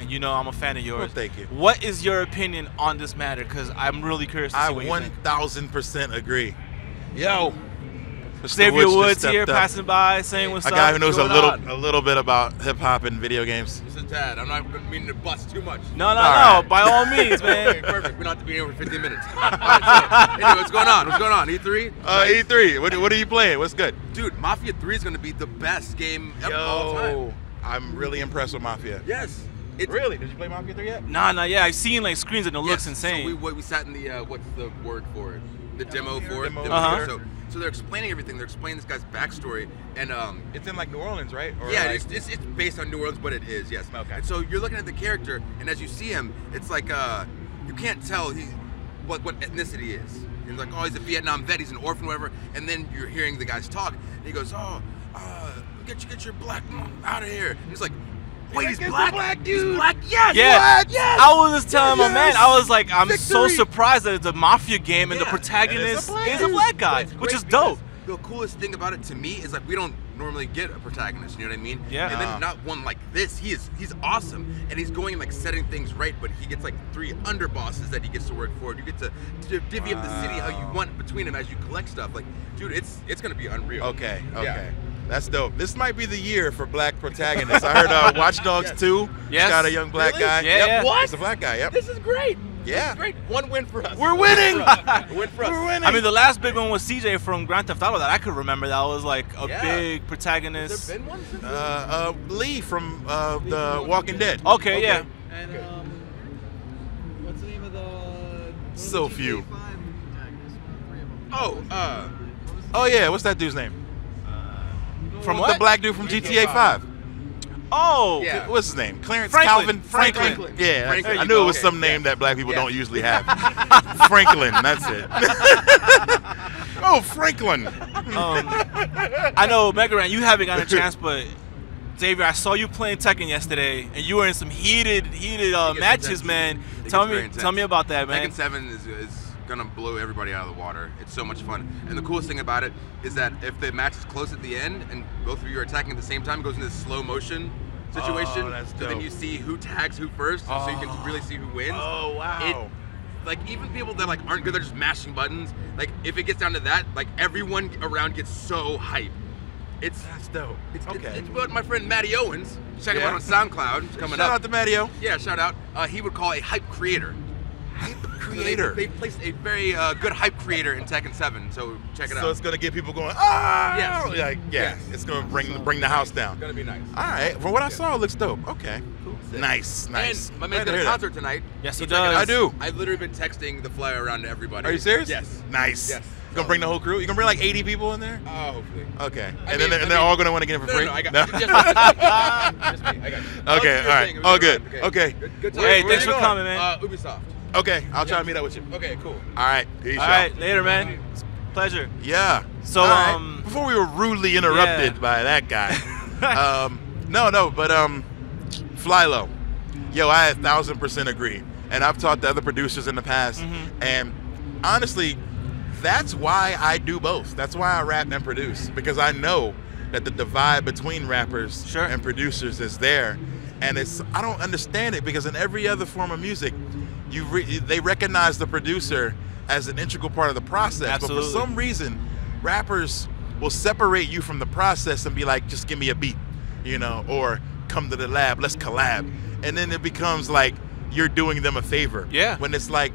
and I'm a fan of yours. Well, thank you. What is your opinion on this matter? Because I'm really curious to see what you think. 1000% agree. Yo. Xavier Woods here, passing by, saying what's up. A guy who knows a little bit about hip hop and video games. This is Tad. I'm not meaning to bust too much. No. By all means, man. Okay, perfect. We don't have to be here for 15 minutes. All right, so, anyway, what's going on? E3? E3. What are you playing? What's good? Dude, Mafia 3 is going to be the best game of all time. I'm really impressed with Mafia. Yes. Really? Did you play Mafia 3 yet? Nah, not yet. I've seen like screens and it looks insane. So we sat in the what's the word for it? The demo for it. Demo. So they're explaining everything. They're explaining this guy's backstory, and it's in like New Orleans, right? Or yeah, like... it's based on New Orleans, but it is, yes. Okay. And so you're looking at the character, and as you see him, it's like you can't tell what ethnicity he is. You're like, oh, he's a Vietnam vet, he's an orphan, whatever. And then you're hearing the guys talk, and he goes, get your black out of here. And he's like, wait, he's black? He's black? Yes! Yeah, what? Yes! I was just telling my man, I was like, I'm so Victory! surprised that it's a Mafia game and the Yeah, protagonist and is a black guy, It's which great is dope. because The coolest thing about it to me is like we don't normally get a protagonist, you know what I mean? Yeah. And then not one like this. He's awesome, and he's going and like setting things right. But he gets like 3 underbosses that he gets to work for. You get to divvy up the city how you want between them as you collect stuff. Like, dude, it's gonna be unreal. Okay. Yeah. That's dope. This might be the year for black protagonists. I heard Watch Dogs 2 Yes. got a young black Really? guy. Yeah, Yep. yeah. What? It's a black guy, yep. This is great. Yeah. This is great. One win for us. We're winning! Win for us. We're winning! I mean, the last big one was CJ from Grand Theft Auto that I could remember. That was like a big Has protagonist. there been one since then? Lee from The Walking Dead. Okay, yeah. And what's the name of the So few. Oh, Oh, yeah. What's that dude's name? From The what? black dude from GTA 5. Oh, Yeah. What's his name? Clarence Franklin. Calvin? Franklin. Yeah. Franklin. I knew it was Okay, some name yeah. that black people Yeah. don't usually have. Franklin. That's it. Oh, Franklin. I know, MegaRan, you haven't gotten a chance, but Xavier, I saw you playing Tekken yesterday, and you were in some heated matches, intense. man. It Tell gets very me intense. about that, man. Tekken 7 is gonna blow everybody out of the water. It's so much fun. And the coolest thing about it is that if the match is close at the end and both of you are attacking at the same time, it goes into this slow motion situation. Oh, that's so then dope. you see who tags who first, so you can really see who wins. Oh, wow. Like even people that like aren't good, they're just mashing buttons. Like if it gets down to that, like everyone around gets so hype. That's dope. Okay. It's what my friend Matty Owens, check him Yeah. out on SoundCloud. It's coming Shout up. out to Matteo. Yeah, shout out. He would call a hype creator. Hype So creator. They placed a very good hype creator in Tekken 7. So check it out. So it's gonna get people going. Ah! Yes. Like, yeah. Yes. It's gonna bring the house down. It's gonna be nice. All right. From what I saw, it looks dope. Okay. Nice. Nice. And my Glad man's to got a hear that. concert tonight. Yes, So he check it does. out. I do. I've literally been texting the flyer around to everybody. Are you serious? Yes. Nice. Yes. You gonna bring the whole crew? You gonna bring like 80 people in there? Hopefully. Okay. I And mean- then I they're mean- all gonna want to get in for No, free? no, I got No? just me. I got you. Okay, all right. All good. Okay. Good time. Hey, Where thanks you for going? coming, man. Ubisoft. Okay. I'll try to meet up with you. Okay, cool. All right. Peace All out. right, later, man. It's a pleasure. Yeah. So, All right. Before we were rudely interrupted yeah. by that guy. But fly low. Yo, I 1,000% agree. And I've talked to other producers in the past, and honestly, that's why I do both. That's why I rap and produce, because I know that the divide between rappers Sure. and producers is there, and I don't understand it, because in every other form of music, they recognize the producer as an integral part of the process. Absolutely. But for some reason, rappers will separate you from the process and be like, just give me a beat, or come to the lab, let's collab. And then it becomes like you're doing them a favor. Yeah. When it's like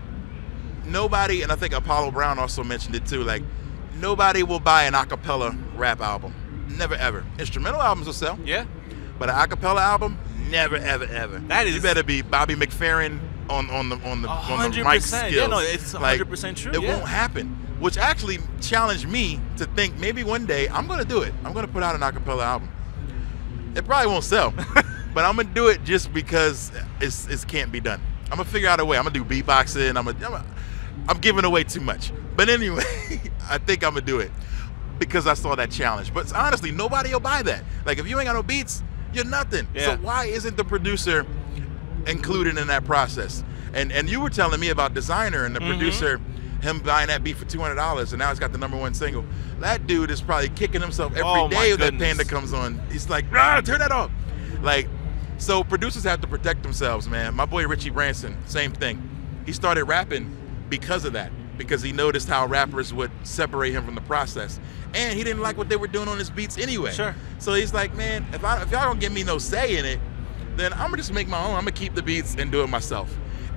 nobody, and I think Apollo Brown also mentioned it too, like nobody will buy an acapella rap album. Never ever. Instrumental albums will sell. Yeah. But an acapella album, never ever ever. That is- You better be Bobby McFerrin on the mic 100%. skills. Yeah, no, it's 100% true, It yeah. won't happen. Which actually challenged me to think maybe one day I'm gonna do it. I'm gonna put out an acapella album. It probably won't sell, but I'm gonna do it just because it can't be done. I'm gonna figure out a way. I'm gonna do beatboxing. I'm giving away too much. But anyway, I think I'm gonna do it because I saw that challenge. But honestly, nobody will buy that. Like if you ain't got no beats, you're nothing. Yeah. So why isn't the producer included in that process? And you were telling me about Designer and the producer, him buying that beat for $200, and now he's got the #1 single. That dude is probably kicking himself every Oh, my day that goodness. Panda comes on. He's like, turn that off. Like, so producers have to protect themselves, man. My boy Richie Branson, same thing. He started rapping because of that, because he noticed how rappers would separate him from the process. And he didn't like what they were doing on his beats anyway. Sure. So he's like, man, if y'all don't give me no say in it, then I'm gonna just make my own. I'm gonna keep the beats and do it myself.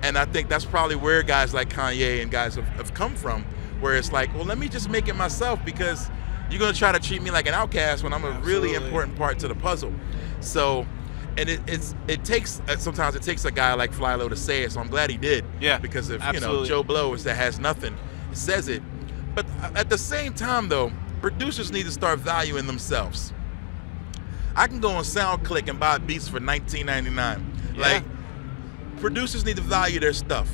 And I think that's probably where guys like Kanye and guys have come from, where it's like, well, let me just make it myself, because you're gonna try to treat me like an outcast when I'm a really Absolutely. important part to the puzzle. So, and it takes sometimes it takes a guy like Fly Low to say it. So I'm glad he did. Yeah, Because if absolutely. Joe Blow that has nothing says it, but at the same time though, producers need to start valuing themselves. I can go on SoundClick and buy beats for $19.99. Yeah. Like, producers need to value their stuff.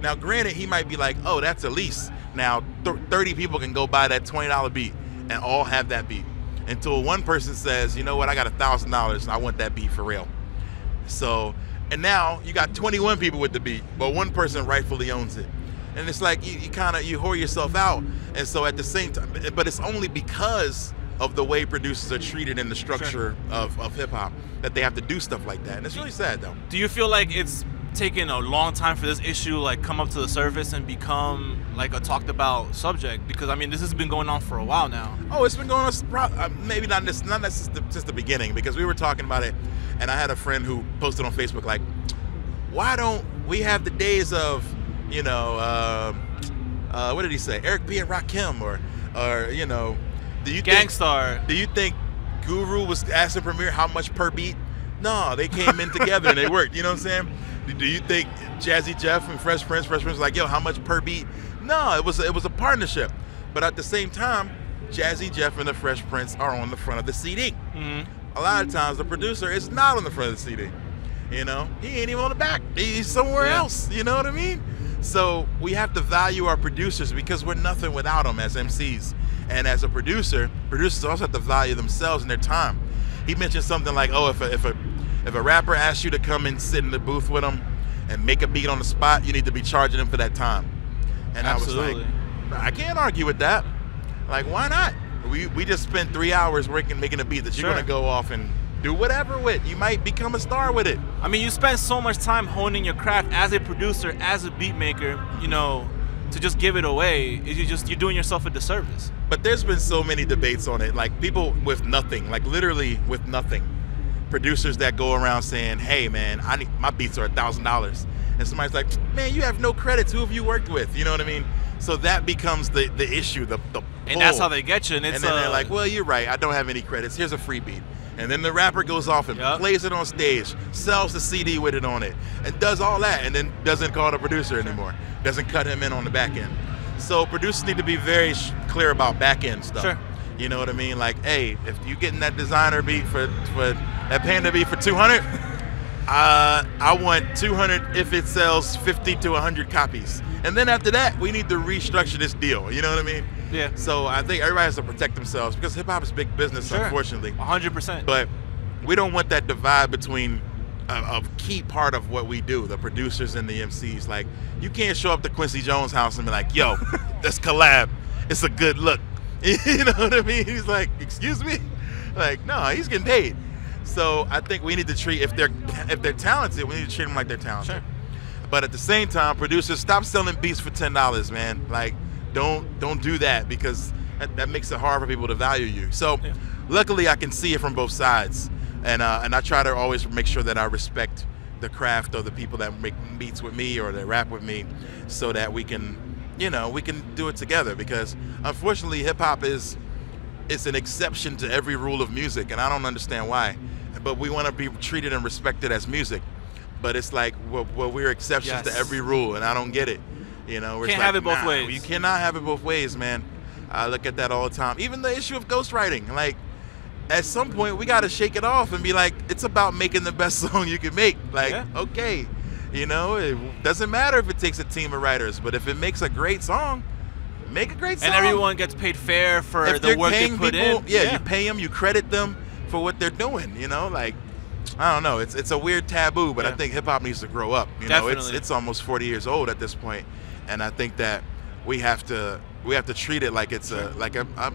Now, granted, he might be like, oh, that's a lease. Now, 30 people can go buy that $20 beat and all have that beat. Until one person says, you know what, I got $1,000 and I want that beat for real. So, and now you got 21 people with the beat, but one person rightfully owns it. And it's like you whore yourself out. And so at the same time, but it's only because of the way producers are treated in the structure of hip hop that they have to do stuff like that. And it's really sad though. Do you feel like it's taken a long time for this issue come up to the surface and become like a talked about subject? Because I mean, this has been going on for a while now. Oh, it's been going on maybe not since the beginning, because we were talking about it, and I had a friend who posted on Facebook like, why don't we have the days of, what did he say? Eric B. and Rakim, or do you Gangstar. Do you think Guru was asking Premier how much per beat? No, they came in together and they worked. You know what I'm saying? Do you think Jazzy Jeff and Fresh Prince was like, yo, how much per beat? No, it was a partnership. But at the same time, Jazzy Jeff and the Fresh Prince are on the front of the CD. Mm-hmm. A lot of times the producer is not on the front of the CD. He ain't even on the back. He's somewhere else. You know what I mean? So we have to value our producers, because we're nothing without them as MCs. And as a producer, producers also have to value themselves and their time. he mentioned something like, oh, if a rapper asks you to come and sit in the booth with him and make a beat on the spot, you need to be charging him for that time. And Absolutely. I was like, I can't argue with that. Like, why not? We just spent 3 hours making a beat that you're Sure. gonna go off and do whatever with. You might become a star with it. I mean, you spend so much time honing your craft as a producer, as a beat maker, you know, to just give it away, you're doing yourself a disservice. But there's been so many debates on it. Like, people with nothing, like literally with nothing. Producers that go around saying, hey man, my beats are $1,000. And somebody's like, man, you have no credits. Who have you worked with? You know what I mean? So that becomes the issue, the pull. And that's how they get you. And then they're like, well, you're right. I don't have any credits. Here's a free beat. And then the rapper goes off and plays it on stage, sells the CD with it on it, and does all that, and then doesn't call the producer anymore. Doesn't cut him in on the back end. So producers need to be very clear about back end stuff. Sure. You know what I mean? Like, hey, if you getting that designer beat for that panda beat for 200, I want 200 if it sells 50 to 100 copies. And then after that, we need to restructure this deal. You know what I mean? Yeah. So I think everybody has to protect themselves because hip hop is big business, Sure. unfortunately. 100%. But we don't want that divide between a key part of what we do, the producers and the MCs. Like, you can't show up to Quincy Jones' house and be like, yo, let's collab. It's a good look. You know what I mean? He's like, excuse me? Like, no, he's getting paid. So I think we need to treat, if they're talented, we need to treat them like they're talented. Sure. But at the same time, producers, stop selling beats for $10, man. Like, don't do that, because that makes it hard for people to value you. So luckily I can see it from both sides. And I try to always make sure that I respect the craft of the people that make beats with me or that rap with me, so that we can, we can do it together. Because unfortunately, hip hop is an exception to every rule of music, and I don't understand why. But we want to be treated and respected as music. But it's like, well, we're exceptions to every rule, and I don't get it. We're Can't have it both ways. You cannot have it both ways, man. I look at that all the time. Even the issue of ghostwriting, like, at some point we got to shake it off and be like, it's about making the best song you can make. Like, okay, it doesn't matter if it takes a team of writers, but if it makes a great song, make a great song. And everyone gets paid fair for the work they put in. Yeah, you pay them, you credit them for what they're doing. Like, I don't know. It's a weird taboo, but I think hip hop needs to grow up. Definitely. It's almost 40 years old at this point, and I think that we have to treat it like it's a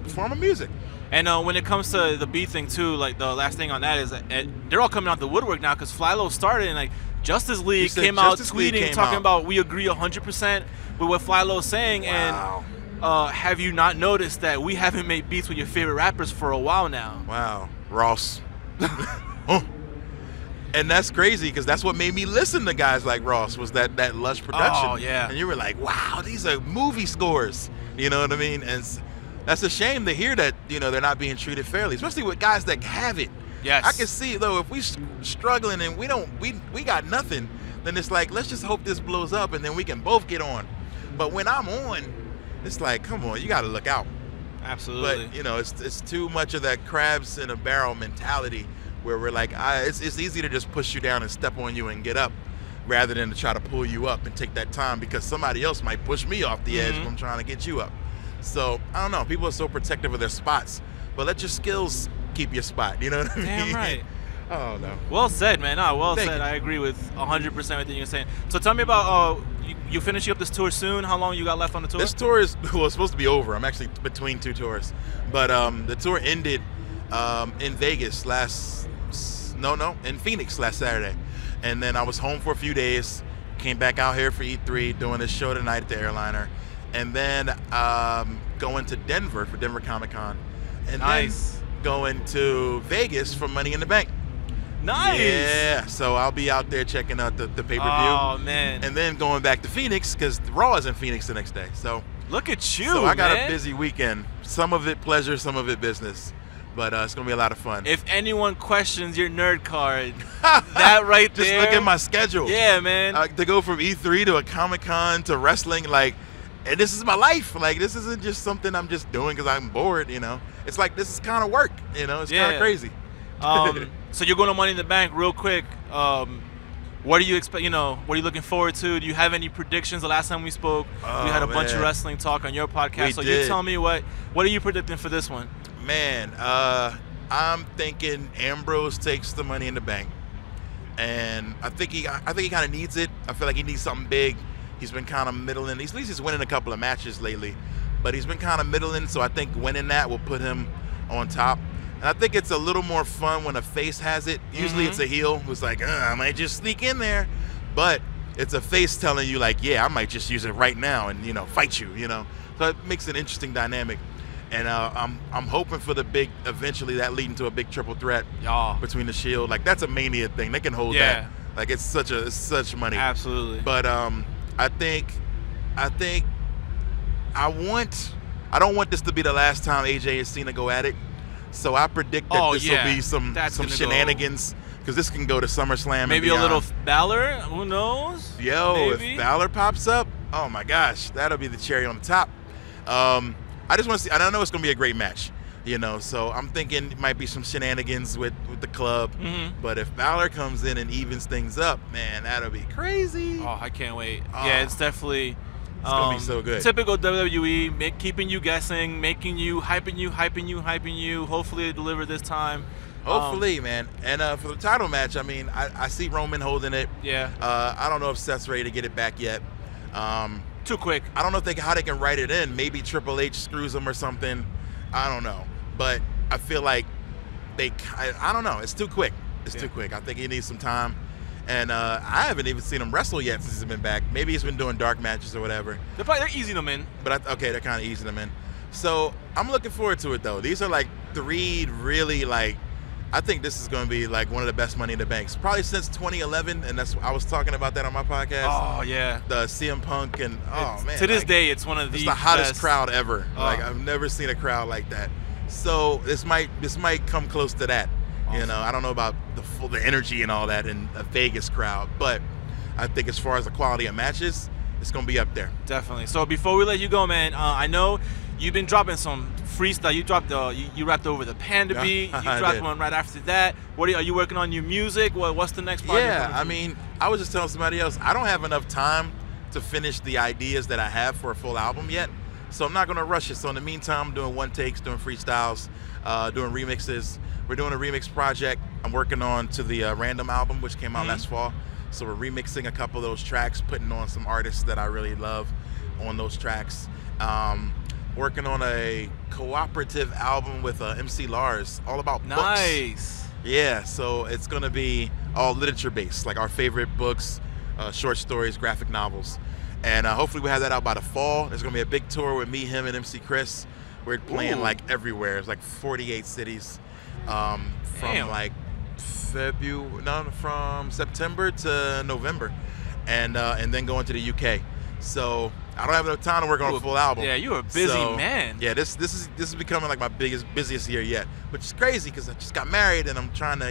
form of music. And when it comes to the beat thing too, like the last thing on that is that they're all coming out the woodwork now, because Flylo started and like Justice League came out tweeting talking about we agree 100% with what Flylo's saying. Wow. And have you not noticed that we haven't made beats with your favorite rappers for a while now? Wow, Ross. And that's crazy, because that's what made me listen to guys like Ross, was that lush production. Oh, yeah. And you were like, wow, these are movie scores. You know what I mean? And that's a shame to hear that, they're not being treated fairly, especially with guys that have it. Yes. I can see, though, if we struggling and we got nothing, then it's like, let's just hope this blows up and then we can both get on. But when I'm on, it's like, come on, you got to look out. Absolutely. But, it's too much of that crabs in a barrel mentality, where we're like, it's easy to just push you down and step on you and get up, rather than to try to pull you up and take that time, because somebody else might push me off the edge when I'm trying to get you up. So, I don't know. People are so protective of their spots, but let your skills keep your spot. You know what I mean? Damn right. Oh, no. Well said, man. Well Thank said. you. I agree with 100% everything you're saying. So tell me about you finishing up this tour soon. How long you got left on the tour? This tour is supposed to be over. I'm actually between two tours, but the tour ended in Vegas in Phoenix last Saturday, and then I was home for a few days. Came back out here for E3, doing this show tonight at the Airliner, and then going to Denver for Denver Comic Con, and then going to Vegas for Money in the Bank. Nice. Yeah, so I'll be out there checking out the pay-per-view. Oh man. And then going back to Phoenix, because Raw is in Phoenix the next day. So look at you. So I got man. a busy weekend. Some of it pleasure, some of it business. But it's gonna be a lot of fun. If anyone questions your nerd card, that right there. Just look at my schedule. Yeah, man. To go from E3 to a Comic-Con to wrestling, like, and this is my life. Like, this isn't just something I'm just doing because I'm bored. It's like, this is kind of work. It's kind of crazy. So you're going to Money in the Bank real quick. What do you expect? What are you looking forward to? Do you have any predictions? The last time we spoke, we had a bunch of wrestling talk on your podcast. You tell me what are you predicting for this one? Man, I'm thinking Ambrose takes the Money in the Bank, and I think he kind of needs it. I feel like he needs something big. He's been kind of middling. At least he's winning a couple of matches lately, but he's been kind of middling. So I think winning that will put him on top. And I think it's a little more fun when a face has it. Usually it's a heel who's like, I might just sneak in there, but it's a face telling you like, yeah, I might just use it right now and fight you. So it makes an interesting dynamic. And I'm hoping for the big, eventually that leading to a big triple threat between the Shield. Like that's a Mania thing. They can hold that. Like it's such money. Absolutely. But I don't want this to be the last time AJ and Cena go at it. So I predict that this will be some shenanigans because this can go to SummerSlam. Maybe and a little Balor. Who knows? Yo, maybe. If Balor pops up, oh my gosh, that'll be the cherry on the top. I just want to see. I don't know it's gonna be a great match, So I'm thinking it might be some shenanigans with the club. But if Balor comes in and evens things up, man, that'll be crazy. Oh, I can't wait. Yeah, it's definitely. It's gonna be so good. Typical WWE, keeping you guessing, making you, hyping you. Hopefully they deliver this time. Hopefully, man. And for the title match, I mean, I see Roman holding it. Yeah. I don't know if Seth's ready to get it back yet. Too quick. I don't know how they can write it in. Maybe Triple H screws them or something. I don't know. But I feel like I don't know. It's too quick. It's too quick. I think he needs some time. And I haven't even seen him wrestle yet since he's been back. Maybe he's been doing dark matches or whatever. They're easing him in. But they're kind of easing him in. So I'm looking forward to it though. These are like 3 really like. I think this is going to be like one of the best Money in the Banks probably since 2011, and I was talking about that on my podcast. Oh yeah. The CM Punk and man. To this day, it's one of the hottest best crowd ever. Like I've never seen a crowd like that. So this might come close to that. Awesome. I don't know about the energy and all that in a Vegas crowd, but I think as far as the quality of matches, it's going to be up there. Definitely. So before we let you go, man, I know you've been dropping some freestyle. You rapped over the Panda beat. You dropped one right after that. Are you working on new music? What's the next project? Yeah, I mean, I was just telling somebody else, I don't have enough time to finish the ideas that I have for a full album yet. So I'm not going to rush it. So in the meantime, I'm doing one takes, doing freestyles, doing remixes. We're doing a remix project I'm working on to the Random album, which came out last fall. So we're remixing a couple of those tracks, putting on some artists that I really love on those tracks. Working on a cooperative album with MC Lars, all about books. Nice. Yeah, so it's going to be all literature-based, like our favorite books, short stories, graphic novels. And hopefully we have that out by the fall. There's going to be a big tour with me, him, and MC Chris. We're playing like everywhere. It's like 48 cities from from September to November, and then going to the UK. So I don't have enough time to work on a full album. Yeah, you're a busy man. Yeah, this is becoming like my busiest year yet, which is crazy because I just got married and I'm trying to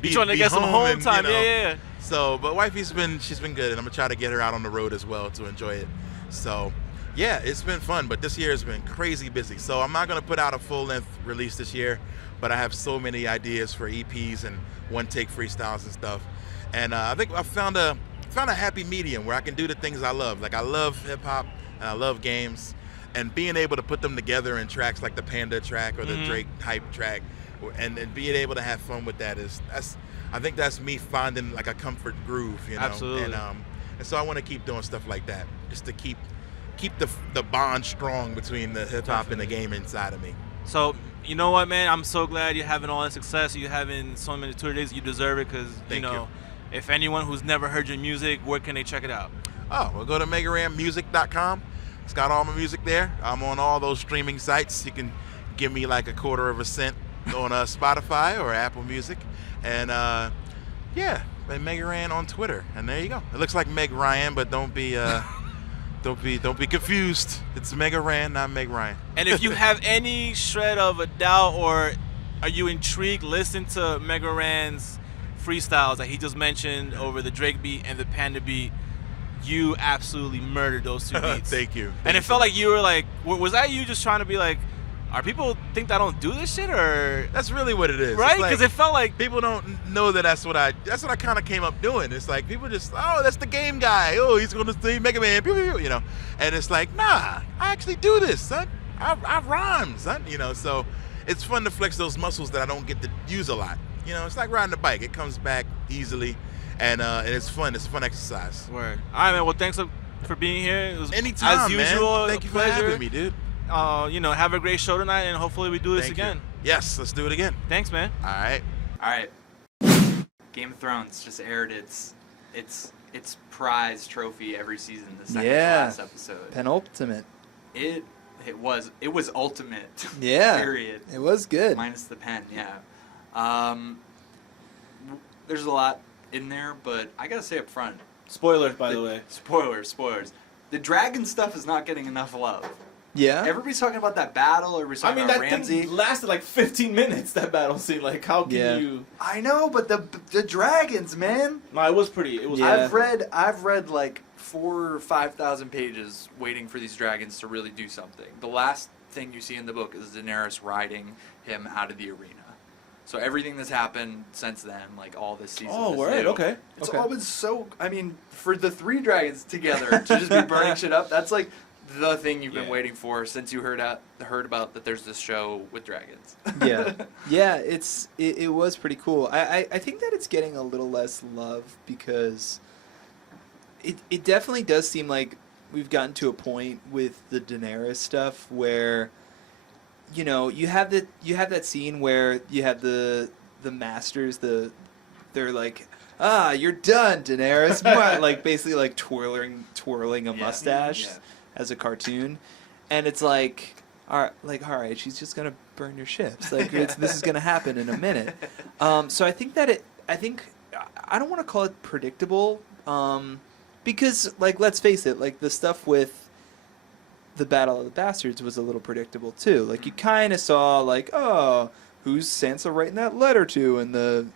be trying to get some home time. Yeah. So, but wifey's been good, and I'm gonna try to get her out on the road as well to enjoy it. So, yeah, it's been fun, but this year has been crazy busy. So I'm not gonna put out a full-length release this year, but I have so many ideas for EPs and one-take freestyles and stuff. And I think I found a happy medium where I can do the things I love. Like I love hip-hop and I love games, and being able to put them together in tracks like the Panda track or the Drake hype track, and being able to have fun with I think that's me finding like a comfort groove, Absolutely. And so I want to keep doing stuff like that, just to keep the bond strong between the hip-hop and the gaming side of me. So, you know what, man? I'm so glad you're having all that success. You're having so many tour days. You deserve it because, if anyone who's never heard your music, where can they check it out? Oh, well, go to MegaRanMusic.com. It's got all my music there. I'm on all those streaming sites. You can give me like 1/4 cent on Spotify or Apple Music. And, and MegaRan on Twitter. And there you go. It looks like Meg Ryan, but don't be confused. It's MegaRan, not Meg Ryan. And if you have any shred of a doubt or are you intrigued, listen to MegaRan's freestyles that he just mentioned over the Drake beat and the Panda beat. You absolutely murdered those two beats. Thank you. And it felt like you were like, was that you just trying to be like, are people think that I don't do this shit, or that's really what it is, right? Because it felt like people don't know that's what I kind of came up doing. It's like people just, that's the game guy. Oh, he's gonna say Mega Man, and it's like, nah, I actually do this, son. I rhyme, son. So it's fun to flex those muscles that I don't get to use a lot. It's like riding a bike. It comes back easily, and it's fun. It's a fun exercise. Word. All right, man. Well, thanks for being here. It was Anytime, as usual. man. Thank you for pleasure. having me, dude. Have a great show tonight, and hopefully we do this Thank you. again. Yes, let's do it again. Thanks, man. All right. All right. Game of Thrones just aired its prize trophy every season. The second to last episode. Penultimate. It was ultimate. Yeah. Period. It was good. Minus the pen. Yeah. There's a lot in there, but I gotta say up front. Spoilers, by the way. Spoilers. The dragon stuff is not getting enough love. Yeah. Everybody's talking about that battle. Everybody's talking about that Ramsay. thing lasted like 15 minutes, that battle scene. Like, how can you... I know, but the dragons, man. No, it was pretty. It was... Yeah. I've read like 4,000 or 5,000 pages waiting for these dragons to really do something. The last thing you see in the book is Daenerys riding him out of the arena. So everything that's happened since then, like all this season. Oh, is word. new. Okay. It's Okay. always so. I mean, for the 3 dragons together to just be burning shit up, that's like the thing you've been waiting for since you heard about that there's this show with dragons. Yeah, it was pretty cool. I think that it's getting a little less love because it definitely does seem like we've gotten to a point with the Daenerys stuff where you have that scene where you have the masters, they're like, you're done, Daenerys. Like basically like twirling a mustache as a cartoon, and it's like, all right, she's just gonna burn your ships. Like this is gonna happen in a minute. So I think I don't want to call it predictable, because like let's face it, like the stuff with the Battle of the Bastards was a little predictable too. Like you kind of saw like, oh, who's Sansa writing that letter to in the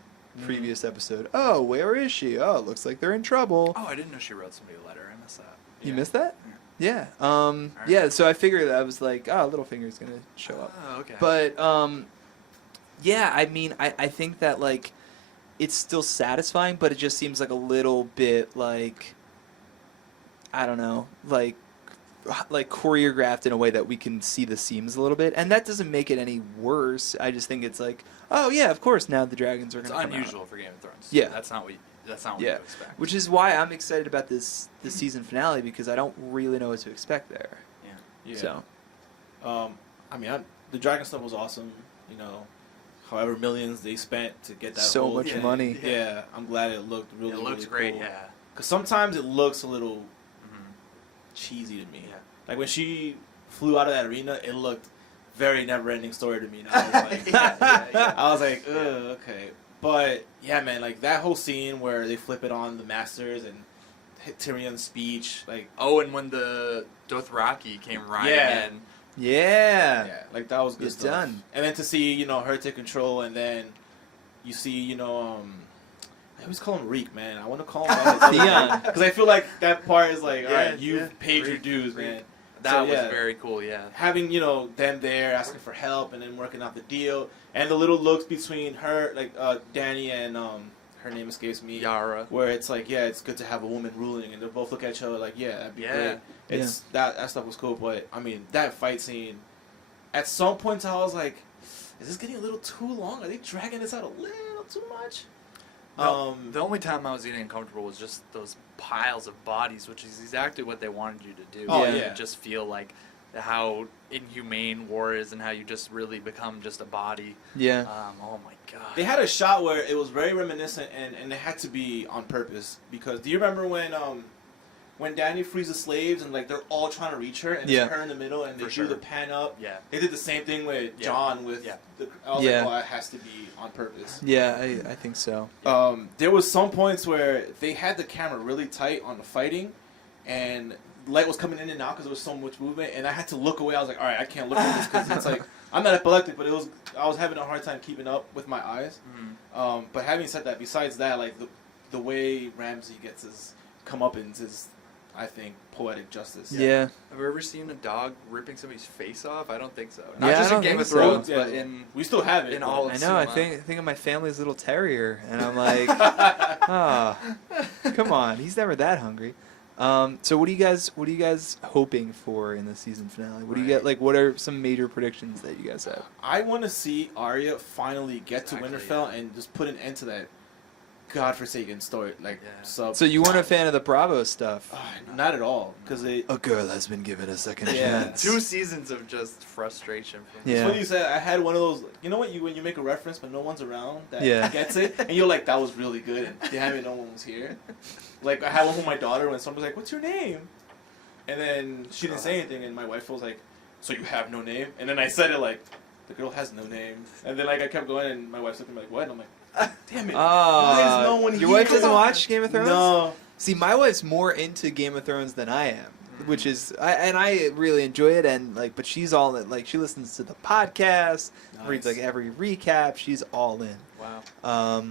previous episode? Oh, where is she? Oh, it looks like they're in trouble. Oh, I didn't know she wrote somebody a letter. I missed that. You missed that? Yeah. Right. Yeah, so I figured I was like, Littlefinger's going to show up. Oh, okay. But, yeah, I mean, I think that, like, it's still satisfying, but it just seems like a little bit, like, I don't know, like choreographed in a way that we can see the seams a little bit. And that doesn't make it any worse. I just think it's like, oh, yeah, of course, now the dragons are going to come out. It's unusual for Game of Thrones. Yeah. That's not what you expect. Which is why I'm excited about this season finale, because I don't really know what to expect there. Yeah. So, I mean, the dragon stuff was awesome. However millions they spent to get that. So whole much thing. money. Yeah, I'm glad it looked really. It looks really great. cool. Yeah. Because sometimes it looks a little cheesy to me. Yeah. Like when she flew out of that arena, it looked very never-ending story to me. And I was like, I was like, ugh, okay. But yeah, man, like that whole scene where they flip it on the Masters and hit Tyrion's speech, like. Oh, and when the Dothraki came riding in. Yeah, like that was good it's stuff. done. And then to see, her take control, and then you see, I always call him Reek, man. I want to call him Dionne. because I feel like that part is like, all right, Yeah, you've paid your Reek, dues, Reek. man. That So, was very cool, yeah. Having, them there asking for help and then working out the deal, and the little looks between her, like Dany and her name escapes me, Yara. where it's like, yeah, it's good to have a woman ruling, and they both look at each other like, yeah, that'd be great. It's that stuff was cool, but I mean that fight scene. At some points, I was like, is this getting a little too long? Are they dragging this out a little too much? No, the only time I was getting uncomfortable was just those piles of bodies, which is exactly what they wanted you to do. Oh, You yeah. just feel like how inhumane war is and how you just really become just a body. Yeah. Oh my god. They had a shot where it was very reminiscent, and it had to be on purpose. Because do you remember when Dany frees the slaves and like they're all trying to reach her and it's her in the middle and they For do sure. the pan up? Yeah. They did the same thing with Yeah. John with Yeah. I was Yeah. like, oh, it has to be on purpose. Yeah, I think so. There was some points where they had the camera really tight on the fighting, and light was coming in and out because there was so much movement, and I had to look away. I was like, all right, I can't look at this because it's like I'm not epileptic, but I was having a hard time keeping up with my eyes. Mhm. But having said that, besides that, like the way Ramsay gets his comeuppance is, I think, poetic justice. Yeah. Have you ever seen a dog ripping somebody's face off? I don't think so. Not Yeah, I just don't in Game think of so. Thrones, Yeah, but in we still have it. in but- all I of know. I cinema. think of my family's little terrier, and I'm like, come on, he's never that hungry. So what are you guys hoping for in the season finale? What do you get? Like, what are some major predictions that you guys have? I want to see Arya finally get to Exactly, Winterfell and just put an end to that godforsaken story. Like, Yeah. So you weren't a fan of the Bravo stuff? not at all, because they. A girl has been given a second Yeah. chance. 2 seasons of just frustration from Yeah. It's funny you said I had one of those. You know what? When you make a reference but no one's around that Yeah. gets it, and you're like, that was really good. And damn it, no one was here. Like I had one with my daughter when someone was like, "What's your name?" And then she didn't say anything, and my wife was like, "So you have no name?" And then I said it like, "The girl has no name." And then like I kept going, and my wife's looking at me like, "What?" And I'm like, "Damn it! Why is no one your here?" wife doesn't watch Game of Thrones? No. See, my wife's more into Game of Thrones than I am, which is, I really enjoy it, and like, but she's all in, like, she listens to the podcast, reads like every recap. She's all in. Wow.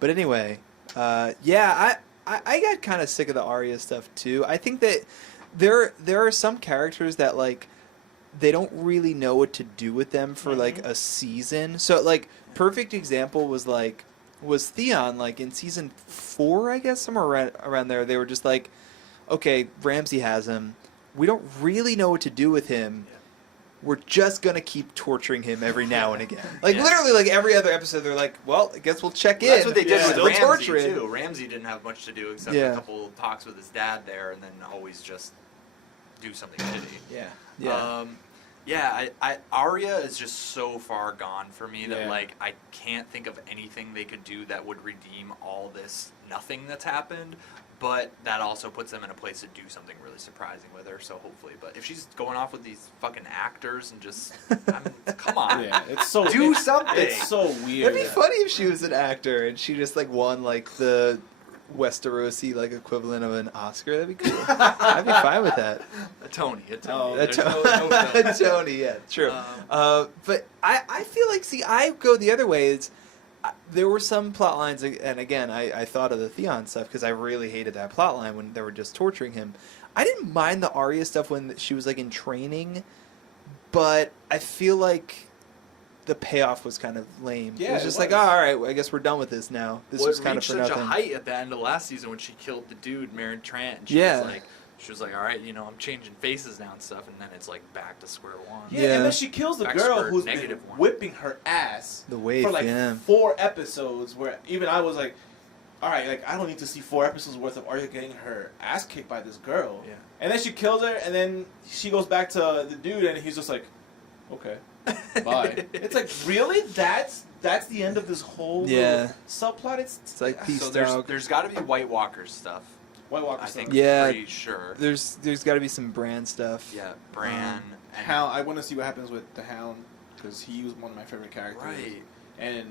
But anyway, yeah, I got kind of sick of the Arya stuff too. I think that there are some characters that like they don't really know what to do with them for like a season. So like perfect example was Theon, like in season 4, I guess, somewhere around there. They were just like, okay, Ramsay has him. We don't really know what to do with him. We're just gonna keep torturing him every now and again. Like literally, like every other episode, they're like, "Well, I guess we'll check in." That's what they did with Still Ramsay torture him. too. Ramsay didn't have much to do except a couple talks with his dad there, and then always just do something shitty. Yeah. Arya is just so far gone for me that Yeah. like I can't think of anything they could do that would redeem all this nothing that's happened. But that also puts them in a place to do something really surprising with her. So hopefully, but if she's going off with these fucking actors and just, come on, Yeah, it's so do something. It's so weird. It'd be funny if she was an actor and she just like won like the Westerosi like equivalent of an Oscar. That'd be cool. I'd be fine with that. A Tony. Oh, There's no Tony, yeah, true. But I feel like, see, I go the other way. There were some plot lines, and again, I thought of the Theon stuff because I really hated that plot line when they were just torturing him. I didn't mind the Arya stuff when she was like in training, but I feel like the payoff was kind of lame. Yeah, it was just like, oh, all right, I guess we're done with this now. This was kind of for such nothing. a height at the end of last season when she killed the dude, Meryn Trant. And she was like, all right, I'm changing faces now and stuff, and then it's like back to square one. Yeah, and then she kills the girl Expert who's been negative one. whipping her ass The waif, for like yeah. 4 episodes. Where even I was like, all right, like I don't need to see 4 episodes worth of Arya getting her ass kicked by this girl. Yeah. And then she kills her, and then she goes back to the dude, and he's just like, okay, bye. It's like, really? That's the end of this whole little subplot. It's like peace So dog. there's got to be White Walker stuff. White Walker I stuff. think. Yeah. Pretty sure. There's got to be some Bran stuff. Yeah, Bran. and Hound. I want to see what happens with the Hound because he was one of my favorite characters. Right. And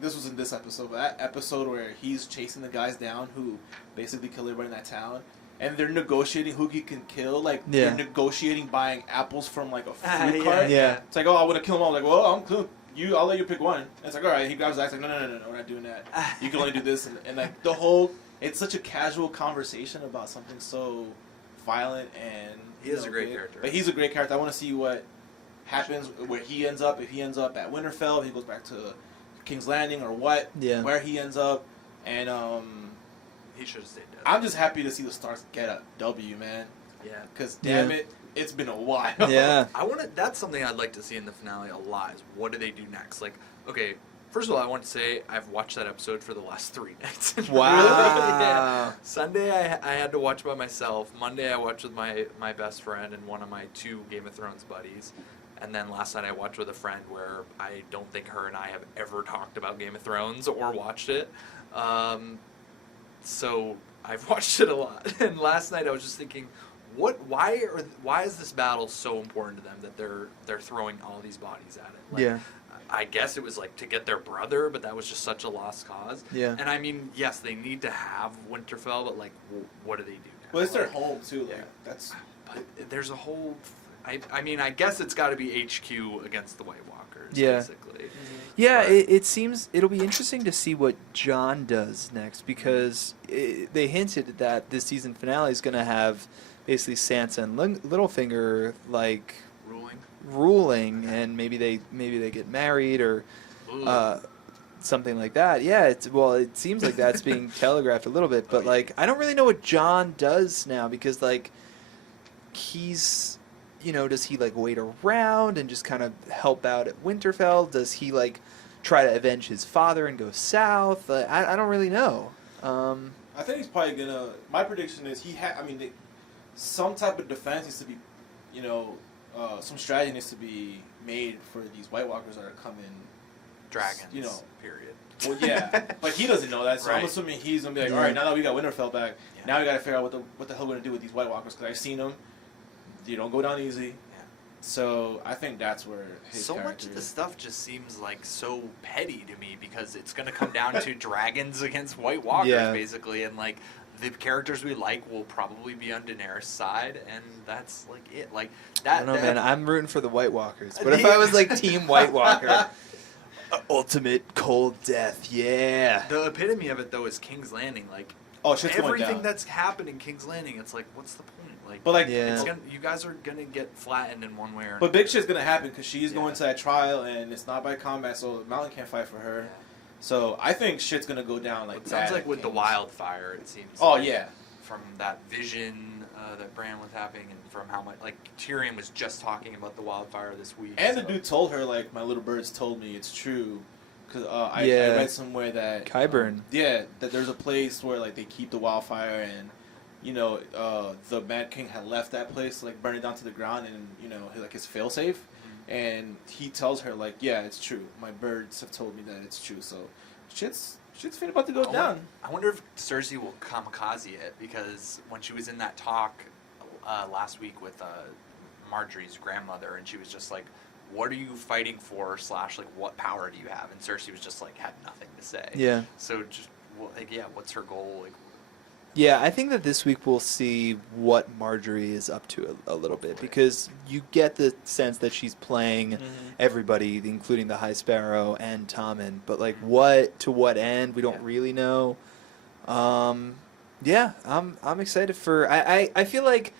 this was in this episode, but that episode where he's chasing the guys down who basically kill everybody in that town, and they're negotiating who he can kill. Like they're negotiating buying apples from like a fruit cart. Yeah. It's like, oh, I want to kill him all. I'm like, well, I'm cool. I'll let you pick one. And it's like, all right. He grabs the axe. Like, no, we're not doing that. You can only do this. And like the whole, it's such a casual conversation about something so violent and. He is a great character. But he's a great character. I want to see what happens, where he ends up. If he ends up at Winterfell, if he goes back to King's Landing, or what. Yeah. Where he ends up, and he should have stayed dead. I'm just happy to see the Starks get a W, man. Yeah. Because damn it, it's been a while. Yeah. That's something I'd like to see in the finale a lot. Is what do they do next? Like, okay, first of all, I want to say I've watched that episode for the last 3 nights. Wow. Yeah. Sunday I had to watch by myself. Monday I watched with my best friend and one of my 2 Game of Thrones buddies. And then last night I watched with a friend where I don't think her and I have ever talked about Game of Thrones or watched it. So I've watched it a lot. And last night I was just thinking, why is this battle so important to them that they're throwing all these bodies at it? Like, Yeah. I guess it was like to get their brother, but that was just such a lost cause. Yeah. And I mean, yes, they need to have Winterfell, but like, what do they do now? Well, it's their Like, home too. Like Yeah. that's. But there's a whole. I mean, I guess it's got to be HQ against the White Walkers. Yeah. Basically. Yeah, But- it seems it'll be interesting to see what John does next because they hinted that this season finale is going to have basically Sansa and Littlefinger like ruling, and maybe they get married or Ooh. something like that. Yeah, it seems like that's being telegraphed a little bit, but like I don't really know what John does now because like he's, does he like wait around and just kind of help out at Winterfell? Does he like try to avenge his father and go south? I don't really know. I think he's probably gonna. My prediction is some type of defense needs to be, some strategy needs to be made for these White Walkers that are coming. Dragons. Period. Well, yeah, but he doesn't know that, so Right. I'm assuming he's gonna be like, all right, now that we got Winterfell back, now we gotta figure out what the hell we're gonna do with these White Walkers because I've seen them. You don't go down easy. Yeah. So I think that's where his So character much of is. the stuff just seems like so petty to me because it's going to come down to dragons against White Walkers, Yeah. basically, and like the characters we like will probably be on Daenerys' side, and that's like it. Like that. I don't know, man. I'm rooting for the White Walkers. What if Yeah. I was like Team White Walker? Ultimate cold death, yeah. The epitome of it though is King's Landing. Like Shit's going everything down. that's happened in King's Landing, it's like, what's the point? Like, But like, Yeah. you guys are gonna get flattened in one way or another. but big shit's gonna happen because she's Yeah. going to that trial and it's not by combat, so Mountain can't fight for her. Yeah. So I think shit's gonna go down like It sounds bad like at with the King's. wildfire, it seems. Oh like, yeah. from that vision that Bran was having, and from how much like Tyrion was just talking about the wildfire this week. And the so- dude told her like my little birds told me it's true, because I Yeah. read somewhere that Qyburn. that there's a place where like they keep the wildfire and the Mad King had left that place like burn it down to the ground and his failsafe, and he tells her like it's true. My birds have told me that it's true. So shit's finna about to go down. I wonder if Cersei will kamikaze it because when she was in that talk last week with Marjorie's grandmother, and she was just like, "What are you fighting for?" / like, "What power do you have?" And Cersei was just like, had nothing to say. Yeah. So just what's her goal? Like, Yeah, I think that this week we'll see what Marjorie is up to a little bit because you get the sense that she's playing everybody, including the High Sparrow and Tommen. But like, to what end? We don't really know. Yeah, I'm excited for. I feel like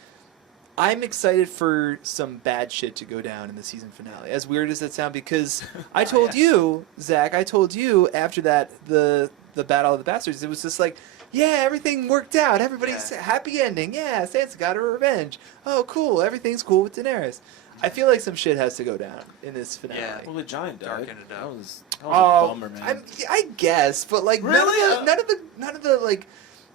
I'm excited for some bad shit to go down in the season finale. As weird as that sounds, because I told you, Zach, after that the Battle of the Bastards, it was just like, yeah, everything worked out. Everybody's happy ending. Yeah, Sansa got her revenge. Oh, cool. Everything's cool with Daenerys. I feel like some shit has to go down in this finale. Yeah. Well, the giant died. Darken it up. That was a bummer, man. I guess, but like Really? none of the like.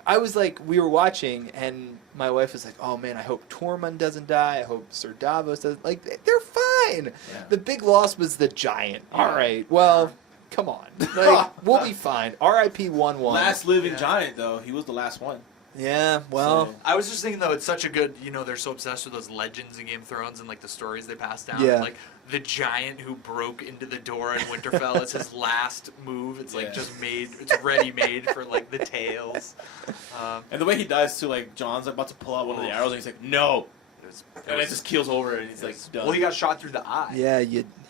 I was like, we were watching, and my wife was like, "Oh man, I hope Tormund doesn't die. I hope Sir Davos doesn't." Like, they're fine. Yeah. The big loss was the giant. All right, well, come on, like, we'll be fine. R.I.P. 1-1. Last living giant though. He was the last one. Yeah, well, So- I was just thinking though, it's such a good, they're so obsessed with those legends in Game of Thrones and like the stories they pass down. Yeah. Like the giant who broke into the door in Winterfell is his last move. It's like Yeah. just made, it's ready made for like the tales. And the way he dies too, like John's about to pull out one of the arrows, and he's like, "No," and it just keels over, and he's like, "Done." well, he got shot through the eye. yeah,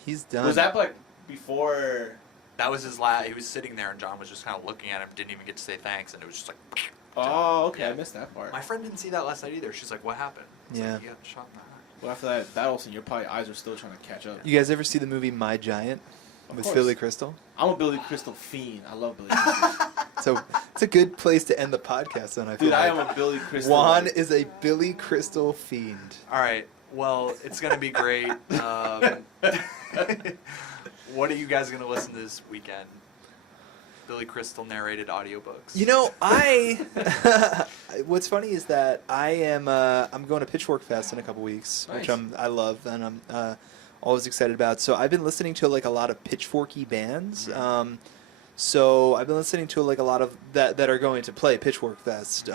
he's done. Was that like before? That was his last. He was sitting there, and John was just kind of looking at him, didn't even get to say thanks, and it was just like. Oh, okay, Yeah. I missed that part. My friend didn't see that last night either. She's like, "What happened?" It's Yeah. like, he got shot in the eye. Well, after that battle scene, your probably eyes are still trying to catch up. You guys ever see the movie My Giant Of with course. Billy Crystal? I'm a Billy Crystal fiend. I love Billy Crystal. So it's a good place to end the podcast on. I feel Dude, I like. am a Billy Crystal. Juan is a Billy Crystal fiend. All right. Well, it's gonna be great. What are you guys gonna listen to this weekend? Billy Crystal narrated audiobooks. What's funny is that I'm going to Pitchfork Fest in a couple weeks, which Nice. I love and I'm always excited about. So I've been listening to like a lot of Pitchforky bands. So I've been listening to like a lot of that are going to play Pitchfork Fest,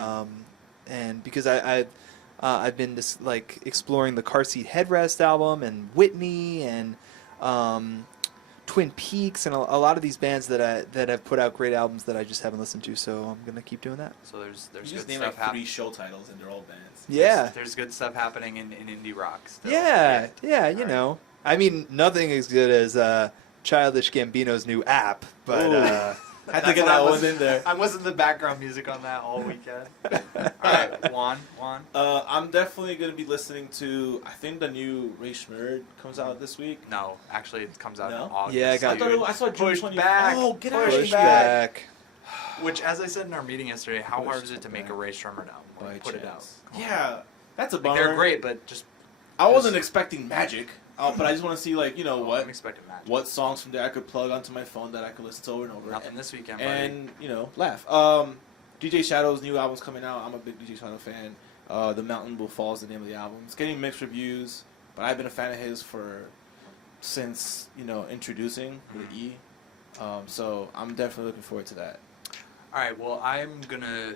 and because I've been just like exploring the Car Seat Headrest album and Whitney and Twin Peaks and a lot of these bands that have put out great albums that I just haven't listened to. So I'm gonna keep doing that. So there's You good just name stuff like 3 happening. show titles and they're all bands. Yeah. There's good stuff happening in indie rock. Still. Yeah, you Alright. know. I mean, nothing as good as Childish Gambino's new app, but Had to get that one in there. I wasn't the background music on that all weekend. All right, Juan. I'm definitely gonna be listening to. I think the new Ray Schmurd comes out this week. No, actually, it comes out No? in August. Yeah, I got I thought I saw June Pushed 20. back. Oh, get out of Pushed here! back. Which, as I said in our meeting yesterday, how hard Pushed is it to make a back. Ray Shremmerd album? By Like, put it out. chance. Come on. Yeah, that's a Like, bummer. they're great, but just I wasn't expecting magic, but I just want to see like I'm what expecting magic. songs from there I could plug onto my phone that I could listen to over and over. Nothing this weekend, buddy. And laugh. DJ Shadow's new album's coming out. I'm a big DJ Shadow fan. The Mountain Will Fall is the name of the album. It's getting mixed reviews, but I've been a fan of his since introducing with E. So I'm definitely looking forward to that. All right, well, I'm gonna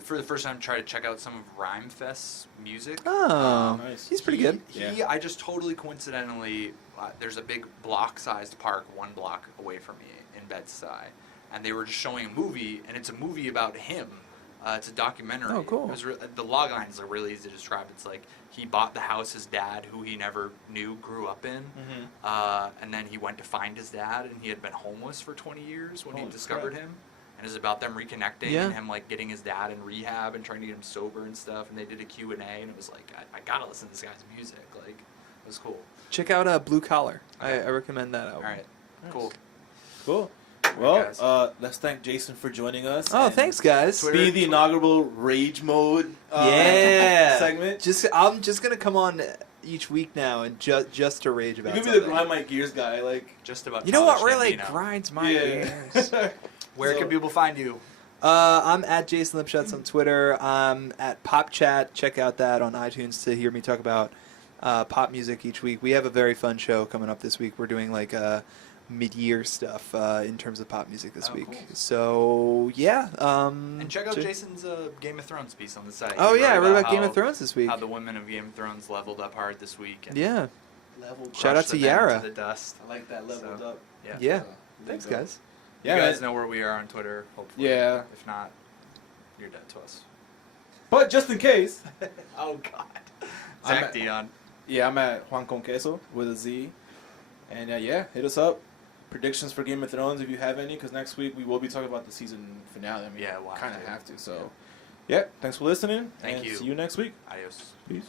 for the first time try to check out some of Rhymefest's music. Oh, Nice. he's pretty good. I just totally coincidentally, there's a big block-sized park 1 block away from me in Bed-Stuy, and they were just showing a movie, and it's a movie about him. It's a documentary. Oh, cool. It was the log lines are really easy to describe. It's like he bought the house his dad, who he never knew, grew up in, and then he went to find his dad, and he had been homeless for 20 years when he Holy discovered crap. him. And it's about them reconnecting Yeah. and him like getting his dad in rehab and trying to get him sober and stuff. And they did a Q&A, and it was like, I gotta listen to this guy's music. Like, it was cool. Check out Blue Collar. I recommend that album. All right, Nice. cool. Cool. guys. Well, let's thank Jason for joining us. Oh, and thanks, guys. Twitter- Be the inaugural Rage Mode Yeah. segment. I'm just gonna come on each week now and just to rage You about could be something. the Grind My Gears guy. Like, Just about. You know what Childish really Gambino. grinds my yeah. gears? Where So- can people find you? I'm at Jason Lipschutz on Twitter. I'm at Pop Chat. Check out that on iTunes to hear me talk about pop music each week. We have a very fun show coming up this week. We're doing like mid-year stuff in terms of pop music this Oh, week. cool. So yeah. And check out so- Jason's Game of Thrones piece on the site. Oh He yeah, I wrote about Game how- of Thrones this week. How the women of Game of Thrones leveled up hard this week. And Yeah. leveled Shout out crushed to the men Yara. To the dust. I like that leveled So, up. Yeah. Yeah. So, Thanks, there you go. guys. Yeah, you guys man. know where we are on Twitter. Hopefully. Yeah. If not, you're dead to us. But just in case, Oh God. I'm Zach at- Dionne. yeah, I'm at Juan Con Queso with a Z. And yeah, hit us up. Predictions for Game of Thrones if you have any, because next week we will be talking about the season finale. I mean, Yeah, we'll have kind of to. have to. So, yeah, thanks for listening. Thank and you. See you next week. Adios. Peace.